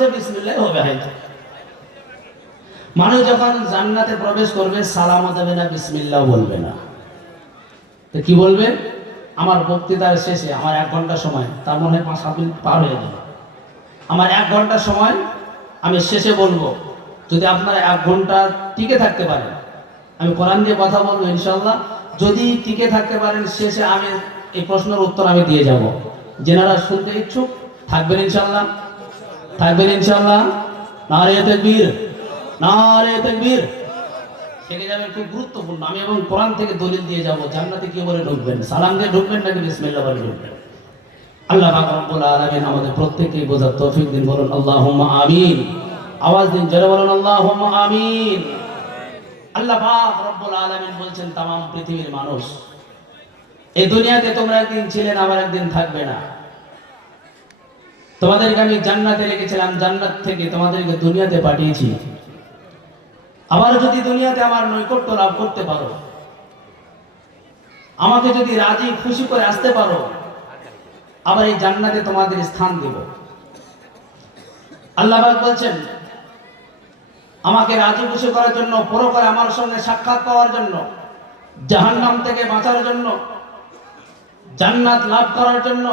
বলছে বিসমিল্লাহ হবে হয়তো। মানুষ যখন জান্নাতে প্রবেশ করবে সালামও দেবে না, বিসমিল্লাহ বলবে না। তো কি বলবে? আমার বক্তৃতার শেষে আমার 1 ঘন্টা সময়, তার মনে হয় 5-7 মিনিট পার হয়ে গেল, আমার 1 ঘন্টা সময় আমি শেষে বলবো। যদি আপনারা 1 ঘন্টা টিকে থাকতে পারেন, আমি কোরআন দিয়ে কথা বলবো ইনশাআল্লাহ। যদি টিকে থাকতে পারেন, শেষে আমি এই প্রশ্নের উত্তর আমি দিয়ে যাব। যেনারা শুনতে ইচ্ছুক থাকবেন ইনশাআল্লাহ, থাকবেন ইনশাআল্লাহ। নারে তাকবীর, নারে তাকবীর। থেকে যাবে খুব গুরুত্বপূর্ণ। আমি এবং কোরআন থেকে দলিল দিয়ে যাব জান্নাতে কি বলে ঢুকবেন, সালাম দিয়ে ঢুকবেন নাকি বিসমিল্লাহ বলে ঢুকবেন। আল্লাহ পাক রব্বুল আলামিন আমাদের প্রত্যেককে বোঝার তৌফিক দিন। বলুন আল্লাহুম্মা আমিন। আওয়াজ দিন, জোরে বলুন আল্লাহুম্মা আমিন। আল্লাহ পাক রব্বুল আলামিন বলছেন, तमाम পৃথিবীর মানুষ, এই দুনিয়াতে তোমরা একদিন ছিলেন, আবার একদিন থাকবে না। তোমাদেরকে আমি জান্নাতে রেখেছিলাম, জান্নাত থেকে তোমাদেরকে দুনিয়াতে পাঠিয়েছি। আবার যদি দুনিয়াতে আমার নৈকট্য লাভ করতে পারো, আমাকে যদি রাজি খুশি করে আসতে পারো, আবার এই জান্নাতে তোমাদের স্থান দেব। আল্লাহ পাক বলছেন, আমাকে রাজি খুশি করার জন্য, পরকালে আমার সঙ্গে সাক্ষাৎ পাওয়ার জন্য, জাহান্নাম থেকে বাঁচার জন্য, জান্নাত লাভ করার জন্য,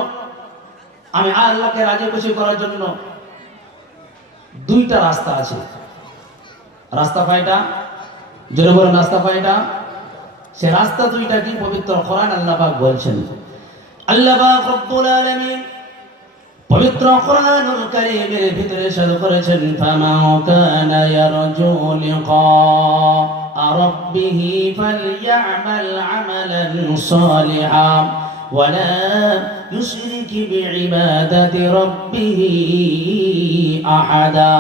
আমি আল্লাহকে রাজি খুশি করার জন্য 2টা রাস্তা আছে। রাস্তা কয়টা? জোরে বলুন, রাস্তা কয়টা? সে রাস্তা 2টা কি? পবিত্র কোরআন আল্লাহ পাক বলছেন। আল্লাহ পাক রব্বুল আলামিন পবিত্র কোরআনুল কারীমের ভিতরে শুরু করেছেন, ফামান কানা ইয়ারজু লিকা রাব্বিহি ফালইআমাল আমালান সালিহান ওয়ালা ইউশরিক বিইবাদাতি রাব্বিহি আহাদা।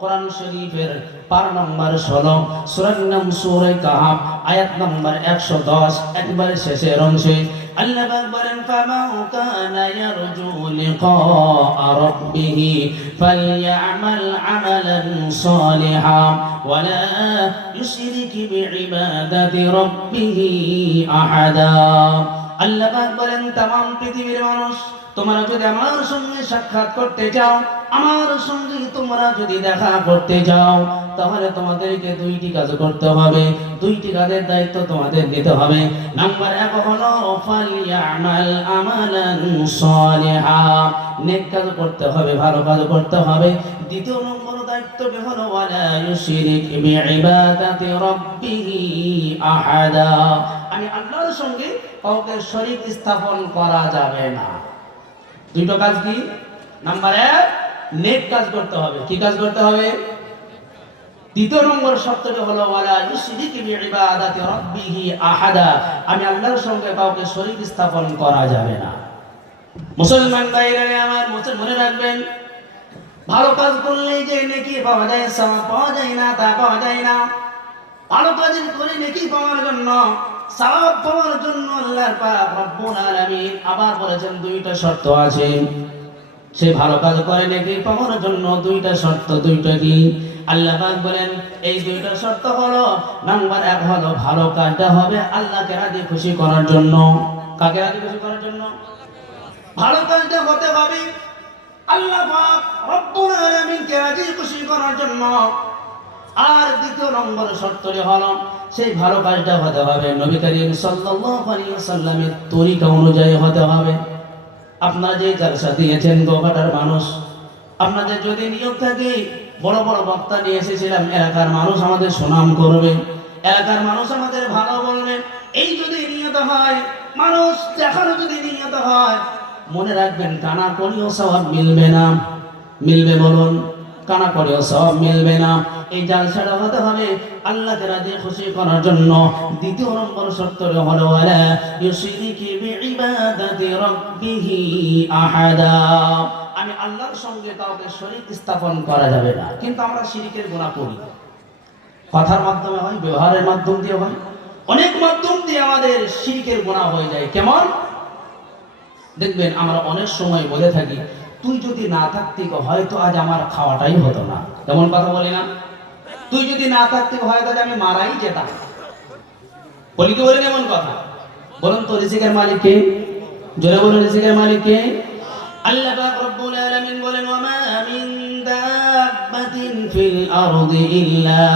কোরআন শরীফের পারা নম্বর 16, সূরার নাম সূরা কাহাফ, আয়াত নম্বর 110, একবারে শেষের অংশে আল্লাহ পাক বলেন, ফামান কানা ইয়ারজু লিকা রাব্বিহি ফালইআমাল আমালান সালিহান ওয়ালা ইউশরিক বিইবাদাতি রাব্বিহি আহাদা। আল্লাহ পাক বলেন, तमाम পৃথিবীর মানুষ, তোমরা যদি আমার সঙ্গে সাক্ষাৎ করতে চাও, আমার সঙ্গে তোমরা যদি দেখা করতে যাও, তাহলে তোমাদেরকে 2টি কাজ করতে হবে। 2টি কাজের দায়িত্ব তোমাদের নিতে হবে। নাম্বার 1 হলো ফালইআমাল আমালান সালিহান, নেক কাজ করতে হবে, ভালো কাজ করতে হবে। দ্বিতীয় নম্বর দায়িত্বটি হলো ওয়ালা ইউশরিক বিইবাদাতি রাব্বিহি আহাদা, আমি আল্লাহর সঙ্গে কাউকে শরীক স্থাপন করা যাবে না। 2টো কাজ কি? নাম্বার 1 নেক কাজ করতে হবে। কি কাজ করতে হবে? দ্বিতীয় নম্বর শর্তটি হলো ওয়ালা ইউশরিক বিইবাদাতি রাব্বিহি আহাদা, আমি আল্লাহর সঙ্গে কাউকে শরীক স্থাপন করা যাবে না। মুসলমান ভাইরা আমার, মনে রাখবেন, ভালো কাজ করলেই যে নেকি পাওয়া যায়, সওয়াব পাওয়া যায় না, তা পাওয়া যায় না। ভালো কাজ করে নেকি পাওয়ার জন্য, সওয়াব পাওয়ার জন্য আল্লাহ পাক রব্বুল আলামিন আবার বলেছেন 2টা শর্ত আছে। সে ভালো কাজ করে নেকি পাওয়ার জন্য 2টা শর্ত। 2টা কি? আল্লাহ পাক বলেন, এই 2টা শর্ত হলো, নাম্বার 1 হলো ভালো কাজটা হবে আল্লাহকে রাজি খুশি করার জন্য। কাকে রাজি খুশি করার জন্য? ভালো কাজটা হতে হবে আল্লাহ পাক রব্বুল আলামিনকে রাজি খুশি করার জন্য। আর দ্বিতীয় নম্বর শর্তটি হলো, সেই ভালো কাজটা হতে হবে নবী করিম সাল্লাল্লাহু আলাইহি ওয়াসাল্লামের তরিকা অনুযায়ী হতে হবে। আপনারা যে জালসা দিয়েছেন গোঘাটার মানুষ, আপনাদের যদি নিয়ত থাকে বড় বড় বক্তা নিয়ে এসেছিলাম, এলাকার মানুষ আমাদের সুনাম করবে, এলাকার মানুষ আমাদের ভালো বলবে, এই যদি নিয়ত হয়, মানুষ দেখানো যদি নিয়ত হয়, মনে রাখবেন কানা করিও সওয়াব মিলবে না। মিলবে? বলুন, কানা করিও সওয়াব মিলবে না। এই জালসাটা হতে হবে আল্লাহকে রাজি খুশি করার জন্য। দ্বিতীয় নম্বর শর্তটি হলো ওয়ালা ইউশরিক বিইবাদাতি রাব্বিহি আহাদা, আমি আল্লাহর সঙ্গে কাউকে শরীক স্থাপন করা যাবে না। কিন্তু আমরা শিরকের গুনাহ করি, কথার মাধ্যমে হয়, ব্যবহারের মাধ্যম দিয়ে হয়, অনেক মাধ্যম দিয়ে আমাদের শিরকের গুনাহ হয়ে যায়। কেমন? দেখবেন আমরা অনেক সময় বলে থাকি, তুই যদি না থাকতি হয়তো আজ আমার খাওয়াটাই হতো না। এমন কথা বলি না? তুই যদি না থাকতি হয়তো আজ আমি মারাই যেতাম। বলি কি বলেন এমন কথা? বলুন তো, রিজিকের মালিক কে? জোরে বলুন, রিজিকের মালিক কে? আল্লাহ পাক রব্বুল আলামিন বলেন, ওয়া মা দাব্বাতিন ফিল আরদি ইল্লা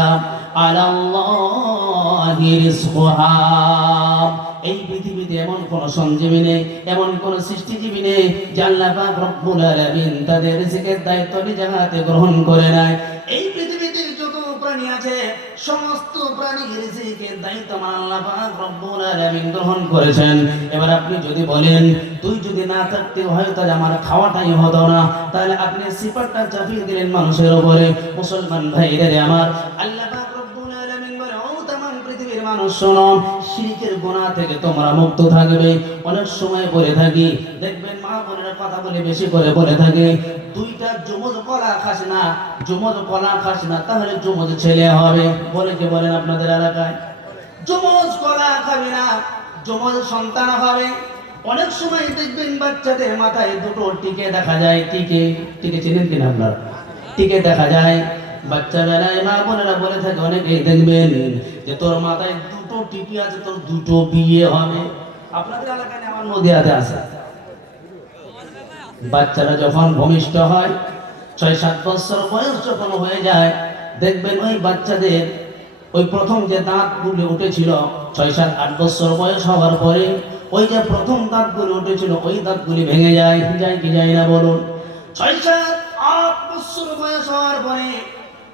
আলাল্লাহি রিজকুহা। এই পৃথিবীতে এমন কোন সঞ্জীবী নেই, এমন কোন সৃষ্টিজীবী নেই যে আল্লাহ পাক রব্বুল আলামিন তাদের রিজিকের দায়িত্ব নিজের হাতে গ্রহণ করে নাই। এই পৃথিবীতে যত প্রাণী আছে সমস্ত প্রাণীর রিজিকের দায়িত্ব আল্লাহ পাক রব্বুল আলামিন গ্রহণ করেছেন। এবার আপনি যদি বলেন তুই যদি না থাকতে হয় তাহলে আমার খাওয়াটাই হতো না, তাহলে আপনি সিফাতটা চাপিয়ে দিলেন মানুষের উপরে। মুসলমান ভাইরা আমার, আল্লাহ পাক রব্বুল আলামিন বলে ও तमाम পৃথিবীর মানুষ শোনো, শিরকের গুনাহ থেকে তোমরা মুক্ত থাকবে। অনেক সময় বলে থাকি, দেখবেন মা বোনেরা কথা বলে বেশি করে বলে থাকে দুইটা যমজ কলা খাস না, যমজ কলা খাস না তাহলে যমজ ছেলে হবে। বলে কি বলেন আপনাদের এলাকায়? যমজ কলা খাবে না যমজ সন্তান হবে। অনেক সময় দেখবেন বাচ্চাদের মাথায় দুটো টিকে দেখা যায়, টিকে টিকে চিনেন কিনা আপনারা? টিকে দেখা যায় বাচ্চা বেলায় মা বোনেরা বলে থাকে, অনেকেই দেখবেন যে তোর মাথায় দুটো টিপি আছে, তোর দুটো বিয়ে হবে। আপনাদের এলাকায় আমার নদীয়াতে আছে। বাচ্চারা যখন ভূমিষ্ঠ হয় ৬-৭ বছর বয়স যখন হয়ে যায়, দেখবেন ওই বাচ্চাদের ওই প্রথম যে দাঁতগুলি উঠেছিল ৬-৭-৮ বছর বয়স হওয়ার পরে ওই যে প্রথম দাঁতগুলি উঠেছিল ওই দাঁতগুলি ভেঙে যায়। যায় কি যায় না বলুন? ৬-৭-৮ বছর বয়স হওয়ার পরে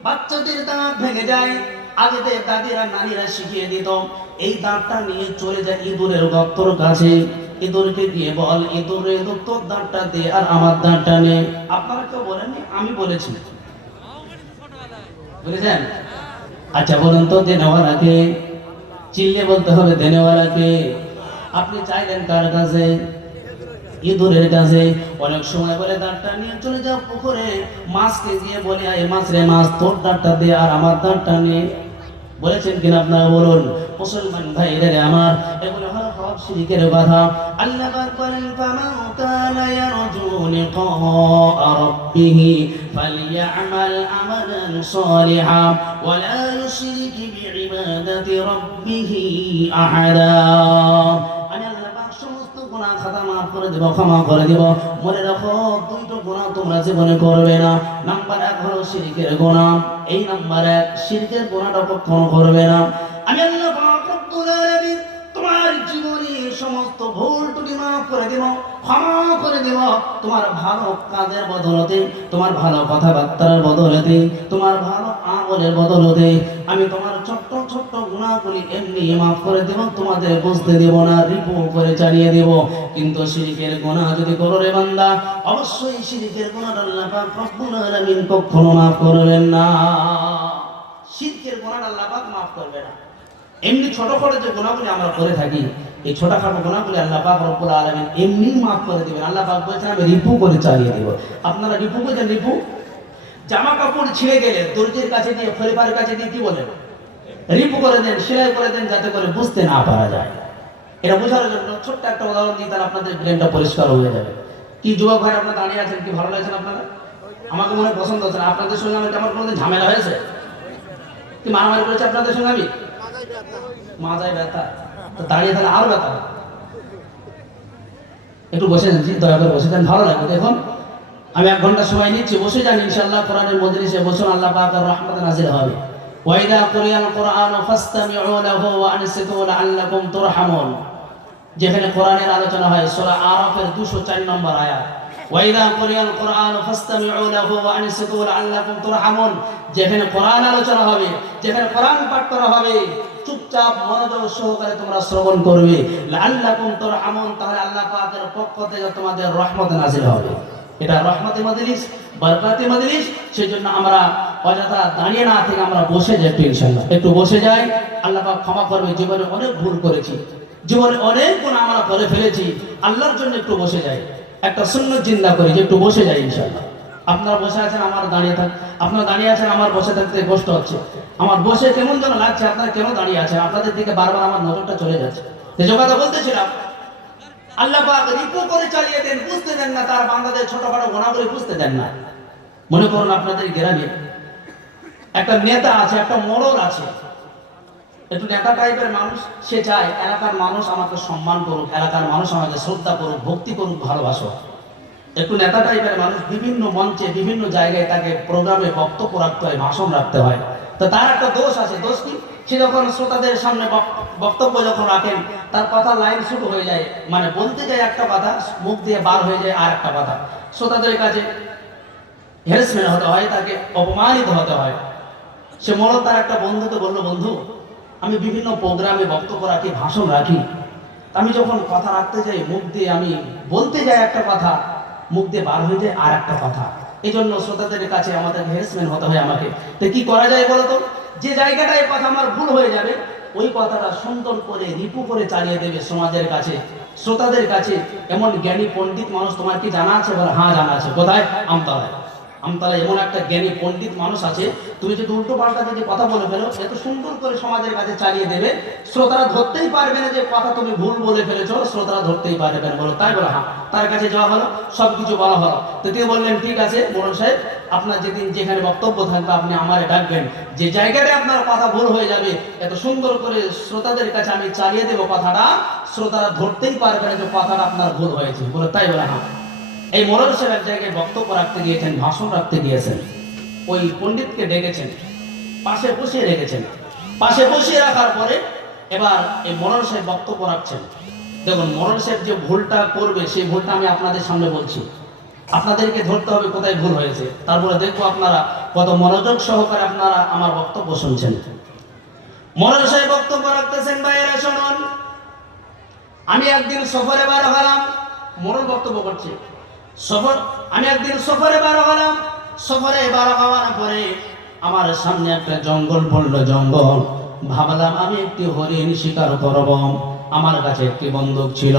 বাচ্চাদের দাঁত ভেঙে যায়। আগেদের দাদিরা নানিরা শিখিয়ে দিত এই দাঁতটা নিয়ে চলে যায় ইঁদুরের গর্তর কাছে, ইঁদুরকে দিয়ে বল ইঁদুর ইঁদুর তোর দাঁতটা দে আর আমার দাঁতটা নে। আপনারা কেউ বলেননি, আমি বলেছি, বুঝেছেন? আচ্ছা বলুন তো দেনেওয়ালাকে? চিল্লে বলতে হবে দেনেওয়ালাকে। আপনি চাইলেন কার কাছে? ইঁদুরের কাছে। অনেক সময় বলে দাঁতটা নিয়ে চলে যাও পুকুরে, মাছকে দিয়ে বলে এই মাছ রে মাছ তোর দাঁতটা দে আর আমার দাঁতটা নে। বলেছেন কিনা আপনারা বলুন? মুসলমান ভাইরা আমার, এগুলো হলো সব শিরকের কথা। আল্লাহ পাক বলেন ফামান কানা ইয়ারজু লিকা রাব্বিহি ফালইআমাল আমালান সালিহা ওয়া লা ইউশরিক বিইবাদাতি রাব্বিহি আহাদা। আমি আল্লাহ পাক সমস্ত গুনাহ খাতা মাফ করে দেব, ক্ষমা করে দেব। মনে রাখো দুইটো গুনাহ তোমরা জীবনে করবে না। নাম্বার 1 হলো শিরকের গুনাহ। এই নাম্বার 1 শিরকের গুনাহটা কখনো করবে না। আমি আল্লাহ পাক রব্বুল আলামিন তোমার জীবনে সমস্ত ভুল ত্রুটি মাফ করে দেব, ক্ষমা করে দেব। তোমার ভালো কাজের বদলতে, তোমার ভালো কথাবার্তার বদলতে, তোমার ভালো আমলের বদলতে আমি তোমার ছোট্ট ছোট্ট গুনাহগুলি এমনি মাফ করে দেব। তোমাদের বুঝতে দেব না, রিপু করে চালিয়ে দেব। কিন্তু শিরকের গুনাহ যদি করো রে বান্দা, অবশ্যই শিরকের গুনাহটা আল্লাহ পাক রব্বুল আলামিন কখনো মাফ করবেন না। শিরকের গুনাহটা আল্লাহ পাক মাফ করবে না। এমনি ছোটখাটো যে গুনাহগুলি আমরা করে থাকি, এই ছোটখাটো গুনাহগুলি আল্লাহ পাক রব্বুল আলামিন এমনি মাফ করে দিবেন। আল্লাহ পাক বলেছেন আমি রিপু করে চালিয়ে দেব। আপনারা রিপু করেন? রিপু জামা কাপড় ছিঁড়ে গেলে দর্জির কাছে দিয়ে, খলিফার কাছে দিয়ে কি বলেন? রিপু করে দেন, সেলাই করে দেন, যাতে করে বুঝতে না পারা যায়। এটা বোঝার জন্য ছোট্ট একটা উদাহরণ দিই, তাহলে আপনাদের ব্রেনটা পরিষ্কার হয়ে যাবে। কি যুবক ভাই আপনারা দাঁড়িয়ে আছেন, কি ভালো লাগছে আপনারা? আমাকে মনে পছন্দ হচ্ছে না। আপনাদের সঙ্গে আমার কোনোদিন ঝামেলা হয়েছে? কি মারামারি করেছে আপনাদের সঙ্গে আমি? মাজায় ব্যথা, তো দাঁড়িয়ে তাহলে আরো ব্যথা। একটু বসে যান, দয়া করে বসে যান, ভালো লাগবে। দেখুন আমি 1 ঘন্টা সময় নিচ্ছি, বসে যান। ইনশাআল্লাহ কোরআনের মজলিসে বসুন, আল্লাহ পাকের রহমত নাযিল হবে। ওয়াইদা কুরিয়াল কুরআন ফাসতামিউ লাহু ওয়া আনসিতু লাআল্লাকুম তুরহামুন। যেখানে কোরআনের আলোচনা হয় সূরা আরাফের 204 নম্বর আয়াত। ওয়াইদা কুরিয়াল কুরআন ফাসতামিউ লাহু ওয়া আনসিতু লাআল্লাকুম তুরহামুন। যেখানে কোরআন আলোচনা হবে, যেখানে কোরআন পাঠ করা হবে, চুপচাপ মনোযোগ সহকারে তোমরা শ্রবণ করবে। লাআল্লাকুম তুরহামুন, তাহলে আল্লাহ পাকের পক্ষ থেকে তোমাদের রহমত নাযিল হবে। এটা রহমতের মজলিস, বরকতের মজলিস। সেজন্য আমরা অযথা দাঁড়িয়ে না থেকে আমরা বসে যাই একটু, ইনশাআল্লাহ একটু বসে যাই। আল্লাহ পাক ক্ষমা করবে। জীবনে অনেক ভুল করেছি, জীবনে অনেক গুনাহ আমরা করে ফেলেছি। আল্লাহর জন্য একটু বসে যাই, একটা সুন্নাত জিন্দা করি যে একটু বসে যাই ইনশাআল্লাহ। আপনারা বসে আছেন, আমার দাঁড়িয়ে থাক। আপনারা দাঁড়িয়ে আছেন, আমার বসে থাকতে কষ্ট হচ্ছে। আমার বসে কেমন যেন লাগছে। আপনারা কেন দাঁড়িয়ে আছেন? আপনাদের দিকে বারবার আমার নজরটা চলে যাচ্ছে। যে কথা বলতেছিলাম, আল্লাহ পাক রিপু করে চালিয়ে দেন, বুঝতে দেন না তার বান্দাদের ছোটখাটো গুনাহগুলি বুঝতে দেন না। মনে করুন আপনাদের গ্রামে একটা নেতা আছে, একটা মোড়ল আছে, একটু নেতা টাইপের মানুষ। সে চায় এলাকার মানুষ আমাকে সম্মান করুক, এলাকার মানুষ আমাকে শ্রদ্ধা করুক, ভক্তি করুক, ভালোবাসুক। একটু নেতা টাইপের মানুষ, বিভিন্ন মঞ্চে বিভিন্ন জায়গায় তাকে প্রোগ্রামে বক্তব্য রাখতে হয়, ভাষণ রাখতে হয়। তো তার একটা দোষ আছে। দোষ কি? সে যখন শ্রোতাদের সামনে বক্তব্য যখন রাখেন, তার কথা লাইন শুরু হয়ে যায়, মানে বলতে যায় একটা কথা, মুখ দিয়ে বার হয়ে যায় আর একটা কথা। শ্রোতাদের কাছে হ্যারাসমেন্ট হতে হয়, তাকে অপমানিত হতে হয়। সে মরণ তার একটা বন্ধুকে বলল, বন্ধু, আমি বিভিন্ন প্রোগ্রামে বক্তব্য রাখি, ভাষণ রাখি, আমি যখন কথা রাখতে যাই, মুখ দিয়ে আমি বলতে যাই একটা কথা, মুখ দিয়ে বার হয়ে যায় আর একটা কথা। এই জন্য শ্রোতাদের কাছে আমাদের হ্যারাসমেন্ট হতে হয় আমাকে। তো কি করা যায় বলো তো? যে জায়গাটায় কথা আমার ভুল হয়ে যাবে, ওই কথাটা সুন্দর করে রিপু করে চালিয়ে দেবে সমাজের কাছে, শ্রোতাদের কাছে। এমন জ্ঞানী পণ্ডিত মানুষ তোমার কি জানা আছে? বলে হ্যাঁ জানা আছে। কোথায়? আমতলায়। আমতলায় এমন একটা জ্ঞানী পণ্ডিত মানুষ আছে, তুমি যদি উল্টো পাল্টা যদি কথা বলে ফেলো, এত সুন্দর করে সমাজের কাছে চালিয়ে দেবে, শ্রোতারা ধরতেই পারবে না যে কথা তুমি ভুল বলে ফেলেছো, শ্রোতারা ধরতেই পারবে না। বলো তাই? বলো হ্যাঁ। তার কাছে যাওয়া হলো, সবকিছু বলা হলো। তো তিনি বললেন, ঠিক আছে মোড়ল সাহেব, আপনার যেদিন যেখানে বক্তব্য থাকবে আপনি আমারে ডাকবেন, যে জায়গাটায় আপনার কথা ভুল হয়ে যাবে, এত সুন্দর করে শ্রোতাদের কাছে আমি চালিয়ে দেবো কথাটা, শ্রোতারা ধরতেই পারবে না যে কথাটা আপনার ভুল হয়েছে। বলে তাই? বলে হ্যাঁ। এই মোড়ল সাহেব এক জায়গায় বক্তব্য রাখতে গিয়েছেন, ভাষণ রাখতে গিয়েছেন, ওই পণ্ডিতকে ডেকেছেন, পাশে বসিয়ে রেখেছেন। পাশে বসিয়ে রাখার পরে এবার এই মোড়ল সাহেব বক্তব্য রাখছেন। দেখুন, মোড়ল সাহেব যে ভুলটা করবে, সেই ভুলটা আমি আপনাদের সামনে বলছি, আপনাদেরকে ধরতে হবে কোথায় ভুল হয়েছে। তারপরে দেখবো আপনারা কত মনোযোগ সহকারে আপনারা আমার বক্তব্য শুনছেন। মোড়ল সাহেব বক্তব্য রাখতেছেন, ভাইয়েরা শুনুন, আমি একদিন সফরে বার হলাম। মোড়ল বক্তব্য করছে, আমি একদিন সফরে বার হলাম। সফরে বার হওয়ার পরে আমার সামনে একটা জঙ্গল পড়লো। জঙ্গল, ভাবলাম আমি একটি হরিণ শিকার করব। আমার কাছে একটি বন্দুক ছিল,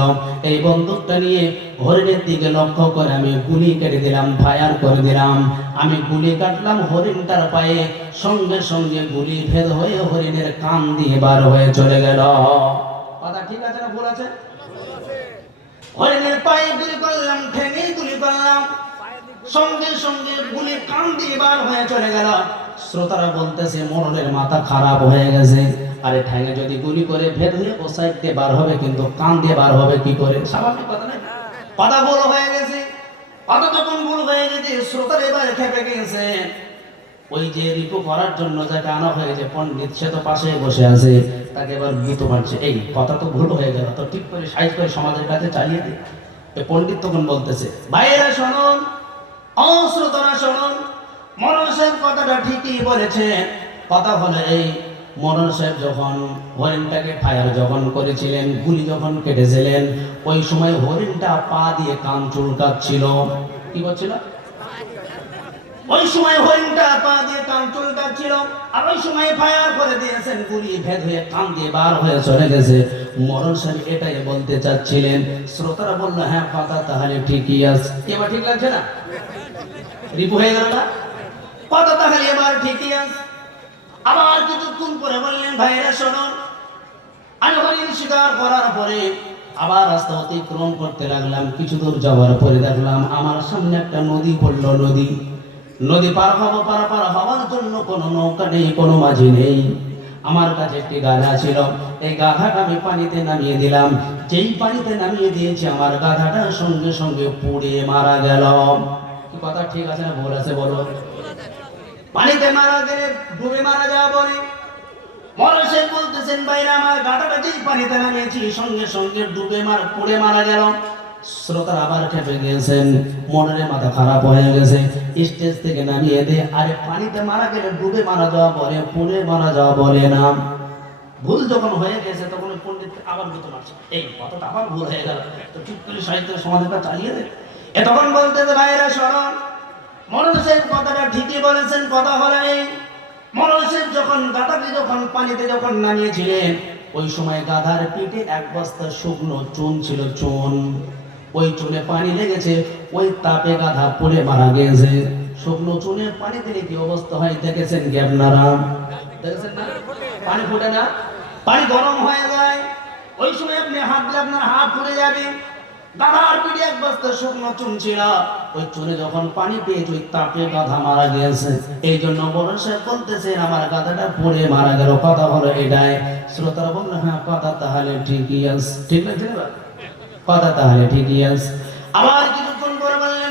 এই বন্দুকটা নিয়ে হরিণের দিকে লক্ষ্য করে আমি গুলি কেটে দিলাম, ফায়ার করে দিলাম। আমি গুলি কাটলাম হরিণটার পায়ে, সঙ্গে সঙ্গে গুলি ভেদ হয়ে হরিণের কান দিয়ে বার হয়ে চলে গেল। কথা ঠিক আছে না ভুল আছে? হরিণের পায়ে গুলি করলাম, ঠেঙে গুলি করলাম, সঙ্গে সঙ্গে গুলি কান দিয়ে বার হয়ে চলে গেল। শ্রোতারা বলতেছে, মোড়লের মাথা খারাপ হয়ে গেছে। আরে ঠ্যাঙে যদি গুলি করে ভেদ হয়ে ও সাইড দিয়ে বার হবে, কিন্তু কান দিয়ে বার হবে কি করে? স্বাভাবিক কথা না? কথা ভুল হয়ে গেছে। কথা যখন ভুল হয়ে গেছে, শ্রোতারা এবার খেপে গেছে। ওই যে রিপু করার জন্য যাকে আনা হয়েছে পণ্ডিত, সে তো পাশে বসে আছে, তাকে এবার ভীত মারছে, এই কথা তো ভুল হয়ে গেল, তো ঠিক করে সাইজ করে সমাজের কাছে চালিয়ে দিই। পণ্ডিত তখন বলতেছে, ভাইয়েরা শুনুন, শ্রোতারা শুনুন, মোড়ল সাহেব কথাটা ঠিকই বলেছে। কথা হলো এই, মোড়ল সাহেব যখন হরিণটাকে ফায়ার যখন করেছিলেন, গুলি যখন কেটেছিলেন, ওই সময় হরিণটা পা দিয়ে কান চুলকাচ্ছিল। কি করছিল? ওই সময় হরিণটা পা দিয়ে কান চুলকাচ্ছিল, আর ওই সময় ফায়ার করে দিয়েছেন, গুলি ভেদ হয়ে কান দিয়ে বার হয়ে চলে গেছে। মোড়ল সাহেব এটাই বলতে চাচ্ছিলেন। শ্রোতারা বললো, হ্যাঁ কথা তাহলে ঠিকই আছে। এবার ঠিক লাগছে না? রিপু হয়ে গেল না? কথা তাহলে এবার ঠিকই আছে। আবার কিছুক্ষণ পরে বললেন, ভাইরা শুনুন, আমি হরিণ শিকার করার পরে আবার রাস্তা অতিক্রম করতে লাগলাম। কিছু দূর যাওয়ার পরে দেখলাম আমার সামনে একটা নদী পড়লো। নদী পার হওয়ার জন্য কোনো নৌকা নেই, কোনো মাঝি নেই। আমার কাছে একটি গাধা ছিল, এই গাধাটা আমি পানিতে নামিয়ে দিলাম। যেই পানিতে নামিয়ে দিয়েছি, আমার গাধাটা সঙ্গে সঙ্গে পুড়ে মারা গেল। কি কথা ঠিক আছে না ভুল আছে বলো? পানিতে মারা গেলে ডুবে মারা যাওয়া বলে। মোড়ল সাহেব বলতেছেন, ভাইরা আমার গাধাটা যেই পানিতে নামিয়েছি, সঙ্গে সঙ্গে পুড়ে মারা গেল। শ্রোতারা আবার খেপে গিয়েছেন, মোড়লের মাথা খারাপ হয়ে গেছে, স্টেজ থেকে নামিয়ে দে। আরে পানিতে মারা গেলে ডুবে মারা যাওয়া বলে, পুড়ে মারা যাওয়া বলে না। ভুল যখন হয়ে গেছে, তখন পণ্ডিত আবার ভীত মারছে, এই কথাটা আবার ভুল হয়ে গেল, তো ঠিক করে সাহিত্যের সমাধানটা চালিয়ে দে। তখন বলতে, ভাইরা শরণ, মোড়ল সাহেব কথাটা ঠিকই বলেছেন। কথা হলো এই, মোড়ল সাহেব যখন গাধাকে যখন পানিতে যখন নামিয়েছিলেন, ওই সময় গাধার পিঠে এক বস্তা শুকনো চুন ছিল। চুন, ওই চুনে পানি লেগেছে, ওই তাপে গাধা পুড়ে মারা গেছে। শুকনো চুনে পানি দিলে কি অবস্থা হয় দেখেছেন কি আপনারা? দেখেছেন না? পানি ফুটে না, পানি গরম হয়ে যায়। ওই সময় আপনি হাত দিলে আপনার হাত পুড়ে যাবে। গাধার পিঠে এক বস্তা শুকনো চুন ছিল, ওই চুনে যখন পানি পেয়েছে, ওই তাপে গাধা মারা গিয়েছে। এই জন্য মোড়ল সাহেব বলতেছেন, আমার গাধাটা পুড়ে মারা গেল। কথা হলো এটাই। শ্রোতারা বললো, হ্যাঁ কথা তাহলে ঠিকই আছে। ঠিক লাগছে না? কথা তাহলে ঠিকই আছে। আবার কিছুক্ষণ পরে বললেন,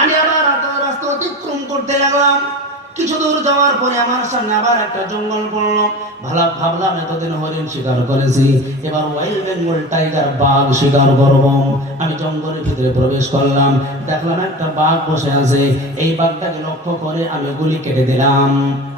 আমি আবার রাস্তা অতিক্রম করতে লাগলাম। কিছু দূর যাওয়ার পরে আমার সামনে আবার একটা জঙ্গল পড়লো। ভাবলাম এতদিন হরিণ শিকার করেছি, এবার ওয়াইল্ড বেঙ্গল টাইগার বাঘ শিকার করব। আমি জঙ্গলের ভিতরে প্রবেশ করলাম, দেখলাম একটা বাঘ বসে আছে। এই বাঘটাকে লক্ষ্য করে আমি গুলি কেটে দিলাম।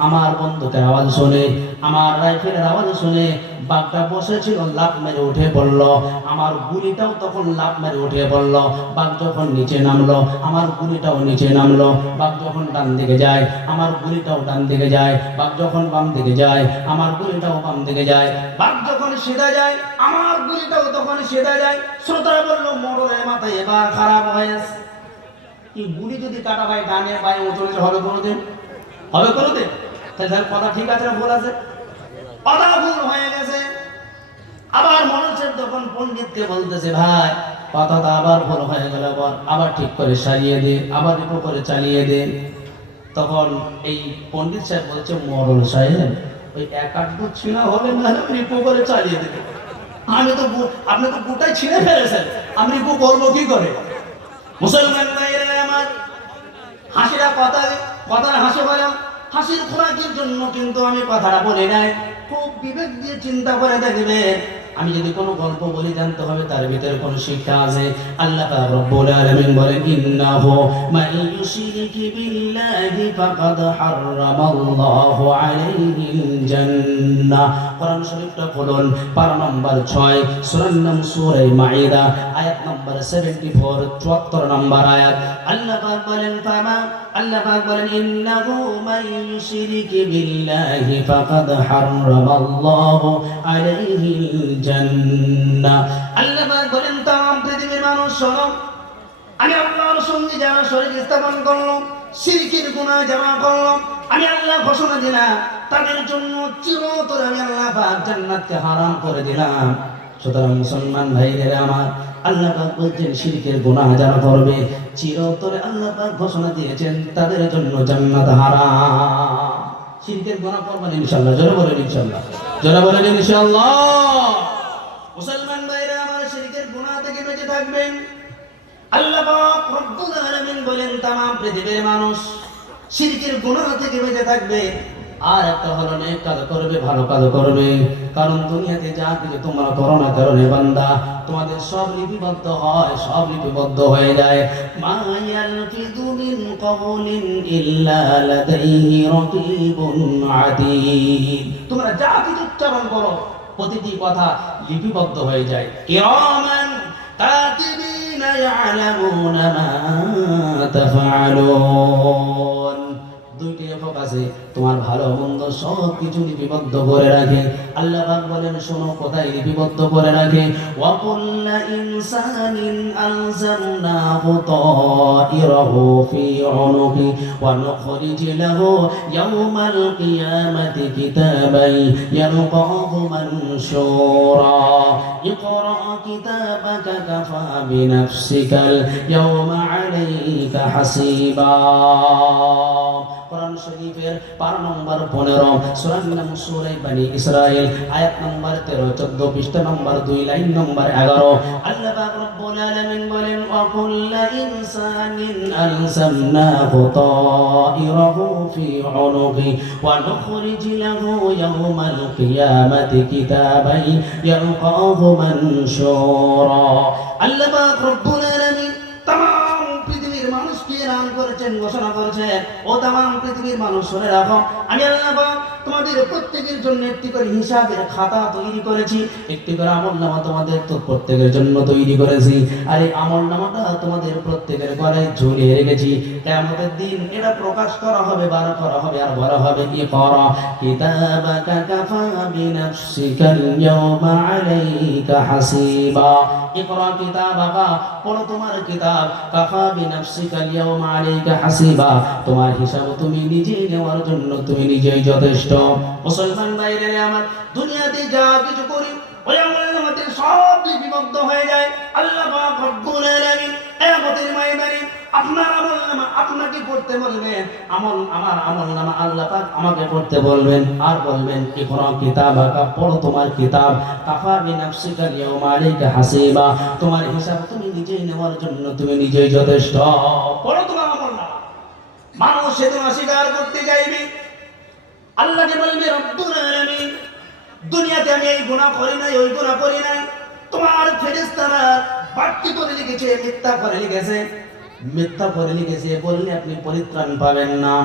আমার বন্দুকের আওয়াজ শুনে, আমার রাইফেলের আওয়াজ শুনে বাঘটা বসেছিল, লাফ মেরে উঠে পড়লো। আমার গুলিটাও তখন লাফ মেরে উঠে পড়লো। বাঘ যখন নিচে নামলো, আমার গুলিটাও নিচে নামলো। বাঘ যখন ডান দিকে যায়, আমার গুলিটাও ডান দিকে যায়। বাঘ যখন বাম দিকে যায়, আমার গুলিটাও বাম দিকে যায়। বাঘ যখন সিধা যায়, আমার গুলিটাও তখন সিধা যায়। শ্রোতারা বললো, মোড়লের মাথায় এবার খারাপ হয়েছে। কি গুলি যদি কাটা হয় ডানে বায়ে চলে হবে কোনোদিন? হবে কোনোদিন? তাহলে কথা ঠিক আছে না ভুল আছে? কথা ভুল হয়ে গেছে। আবার মনোজের তখন পণ্ডিতকে বলতেছে, ভাই কথাটা আবার ভুল হয়ে গেল, আবার ঠিক করে সারিয়ে দে, আবার রিপো করে চালিয়ে দে। তখন এই পণ্ডিত সাহেব বলছে, মরল সাহেব ওই এক আধ ছিঁড়া হবে না, রিপো করে চালিয়ে দেবে। আপনি তো গোটাই ছিঁড়ে ফেলেছেন, আমি রিপো করবো কি করে? মুসলমান ভাইরা আমার, হাসিরা কথা হাসি বলেন, হাসির খোরাকের জন্য কিন্তু আমি কথাটা বলি নাই। খুব বিবেক দিয়ে চিন্তা করে দেখবে, আমি যদি কোনো গল্প বলি জানতে হবে তার ভিতরে কোনো শিক্ষা আছে। আল্লাহ পাক রব্বুল আলামিন বলেন, ইন্নাহু মান ইউশরিক বিল্লাহি ফাকাদ হারামাল্লাহু আলাইহিল জান্নাহ। কোরআন শরীফটা পড়ুন, পারা নম্বর 6, সূরার নাম সূরা মাইদা, আয়াত নম্বর 74, 74 নম্বর আয়াত। আল্লাহ পাক বলেন, ইন্নাহু মান ইউশরিক বিল্লাহি ফাকাদ হারামাল্লাহু আলাইহিল জান্নাহ। আল্লাহ পাক বলেন, তাম পৃথিবীর মানুষ শোনো, আমি আল্লাহর সঙ্গে যারা শরীক স্থাপন করলো, শিরকের গুনাহ যারা করলো, আমি আল্লাহ ঘোষণা দিলাম তাদের জন্য চিরতরে আমি আল্লাহ পাক জান্নাতকে হারাম করে দিলাম। সুতরাং মুসলমান ভাইদের আমার, আল্লাহ পাক বলছেন শিরকের গুনাহ যারা করবে চিরতরে আল্লাহ পাক ঘোষণা দিয়েছেন তাদের জন্য জান্নাত হারাম। শিরকের গুনাহ করবেন ইনশাআল্লাহ, জোরে বলেন ইনশাআল্লাহ, জোরে বলেন ইনশাআল্লাহ। মুসলমান ভাইরা আমার, শিরকের গুনাহ থেকে বেঁচে থাকবেন। আল্লাহ পাক রব্বুল আলামিন বলেন, তামাম পৃথিবীর মানুষ শিরকের গুনাহ থেকে বেঁচে থাকবে। আর একটা হলো নেক কাজ করবে, ভালো কাজ করবে। কারণ দুনিয়াতে যা কিছু তোমরা করো না কারণে বান্দা, তোমাদের সব লিপিবদ্ধ হয়, সব লিপিবদ্ধ হয়ে যায়। মা ইয়ালফিযু মিন কাওলিন ইল্লা লাদাইহি রাকীবুন আতীদ। তোমরা যা কিছু উচ্চারণ করো প্রতিটি কথা লিপিবদ্ধ হয়ে যায়। কিরামান কাতিবিনা ইয়ালামুনা মা তাফআলুন। দুইটি একক আছে, তোমার ভালো মন্দ সব কিছু লিপিবদ্ধ করে রাখে। আল্লাহ পাক বলেন, শোনো কোথায় লিপিবদ্ধ করে রাখে। ওয়া কুল্লু ইনসানিন আলজামনাহু তাইরাহু ফি উনুকি ওয়া নুখরিজ লাহু ইয়াওমাল কিয়ামাতি কিতাবান ইয়ালকাহু মানশুরা। ইকরা কিতাবাকা কাফা বিনাফসিকাল ইয়াওমা আলাইকা হাসিবা। কোরআন শরীফের পারা নম্বর 15, সূরার নাম সূরা বনী ইসরাইল, আয়াত নম্বর 13, 14, পৃষ্ঠা নম্বর 2, লাইন নম্বর 11। আল্লাহ পাক রব্বুল আলামিন বলেন, ওয়া কুল্লু ইনসানিন আলজামনাহু তাইরাহু ফি উনুকি ওয়া নুখরিজ লাহু ইয়াওমাল কিয়ামাতি কিতাবান ইয়ালকাহু মানশুরা। আল্লাহ পাক রব্বুল আলামিন তামাম পৃথিবীর মানুষকে এলান করেছেন, ঘোষণা করেছেন, ও তামাম পৃথিবীর মানুষ শুনে রাখো, আমি আল্লাহ পাক তোমাদের প্রত্যেকের জন্য একটি করে হিসাবের খাতা তৈরি করেছি, একটি করে আমলনামা তোমাদের তো প্রত্যেকের জন্য তৈরি করেছি। আর এই আমলনামাটা তোমাদের প্রত্যেকের গলায় ঝুলিয়ে রেখেছি। কিয়ামতের দিন এটা প্রকাশ করা হবে, বার করা হবে, আর বলা হবে, ইকরা কিতাবাকা কাফা বিনাফসিকাল ইয়াওমা আলাইকা হাসিবা। ইকরা কিতাবাকা, পড়ো তোমার কিতাব, কাফা বিনাফসিকাল ইয়াওমা আলাইকা হাসিবা, তোমার হিসাব তুমি নিজেই নেওয়ার জন্য তুমি নিজেই যথেষ্ট। মুসলমান ভাইরা আমার, দুনিয়াতে যা কিছু করি ওই আমলের মধ্যে সব লিপিবদ্ধ হয়ে যায়। আল্লাহ পাক রব্বুল আলামিন কিয়ামতের ময়দানে আপনার আমলনামা আপনাকে পড়তে বলবেন, আমার আমলনামা আল্লাহ পাক আমাকে পড়তে বলবেন, আর বলবেন, ইকরা কিতাবাকা, পড়ো তোমার কিতাব, কাফা বিনাফসিকাল ইয়াওমা আলাইকা হাসিবা, তোমার হিসাব তুমি নিজেই নেওয়ার জন্য তুমি নিজেই যথেষ্ট। পড়ো তোমার মানুষ সেদিন অস্বীকার করতে চাইবে। আল্লাহকে বলবে রব্বুল আলামিন, দুনিয়াতে আমি এই গুনাহ করি নাই, ওই গুনাহ করি নাই, তোমার ফেরেশতারা বাড়তি করে লিখেছে, মিথ্যা করে লিখেছে, মিথ্যা করে লিখেছে বললে আপনি পরিত্রাণ পাবেন না।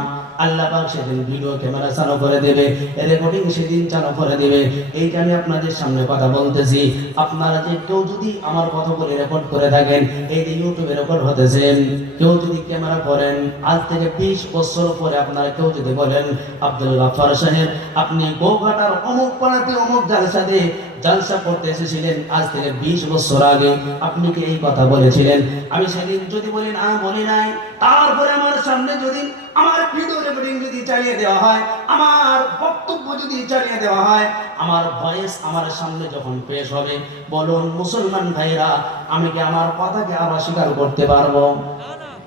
আল্লাহ পাক সেদিন ভিডিও ক্যামেরা চালু করে দেবে, রেকর্ডিং সেদিন চালু করে দেবে। এইটা আমি আপনাদের সামনে কথা বলতেছি। আপনারা যে কেউ যদি আমার কথা বলে রেকর্ড করে থাকেন, এই যে ইউটিউবে রেকর্ড হতেছেন, কেউ যদি ক্যামেরা করেন, আজ থেকে 20 বছর পরে আপনারা কেউ যদি বলেন আব্দুল গাফফার সাহেব আপনি গোঘাটার অমুক পাড়াতে অমুক জালসাতে জালসা করতে এসেছিলেন, আজ থেকে 20 বছর আগে আপনি কি এই কথা বলেছিলেন? আমি সেদিন যদি বলি না বলি নাই, তারপরে আমার সামনে যদি আমার ভিডিও রেকর্ডিং যদি চালিয়ে দেওয়া হয়, আমার বক্তব্য যদি চালিয়ে দেওয়া হয়, আমার ভয়েস আমার সামনে যখন পেশ হবে, বলুন মুসলমান ভাইরা, আমি কি আমার কথাকে আর অস্বীকার করতে পারবো?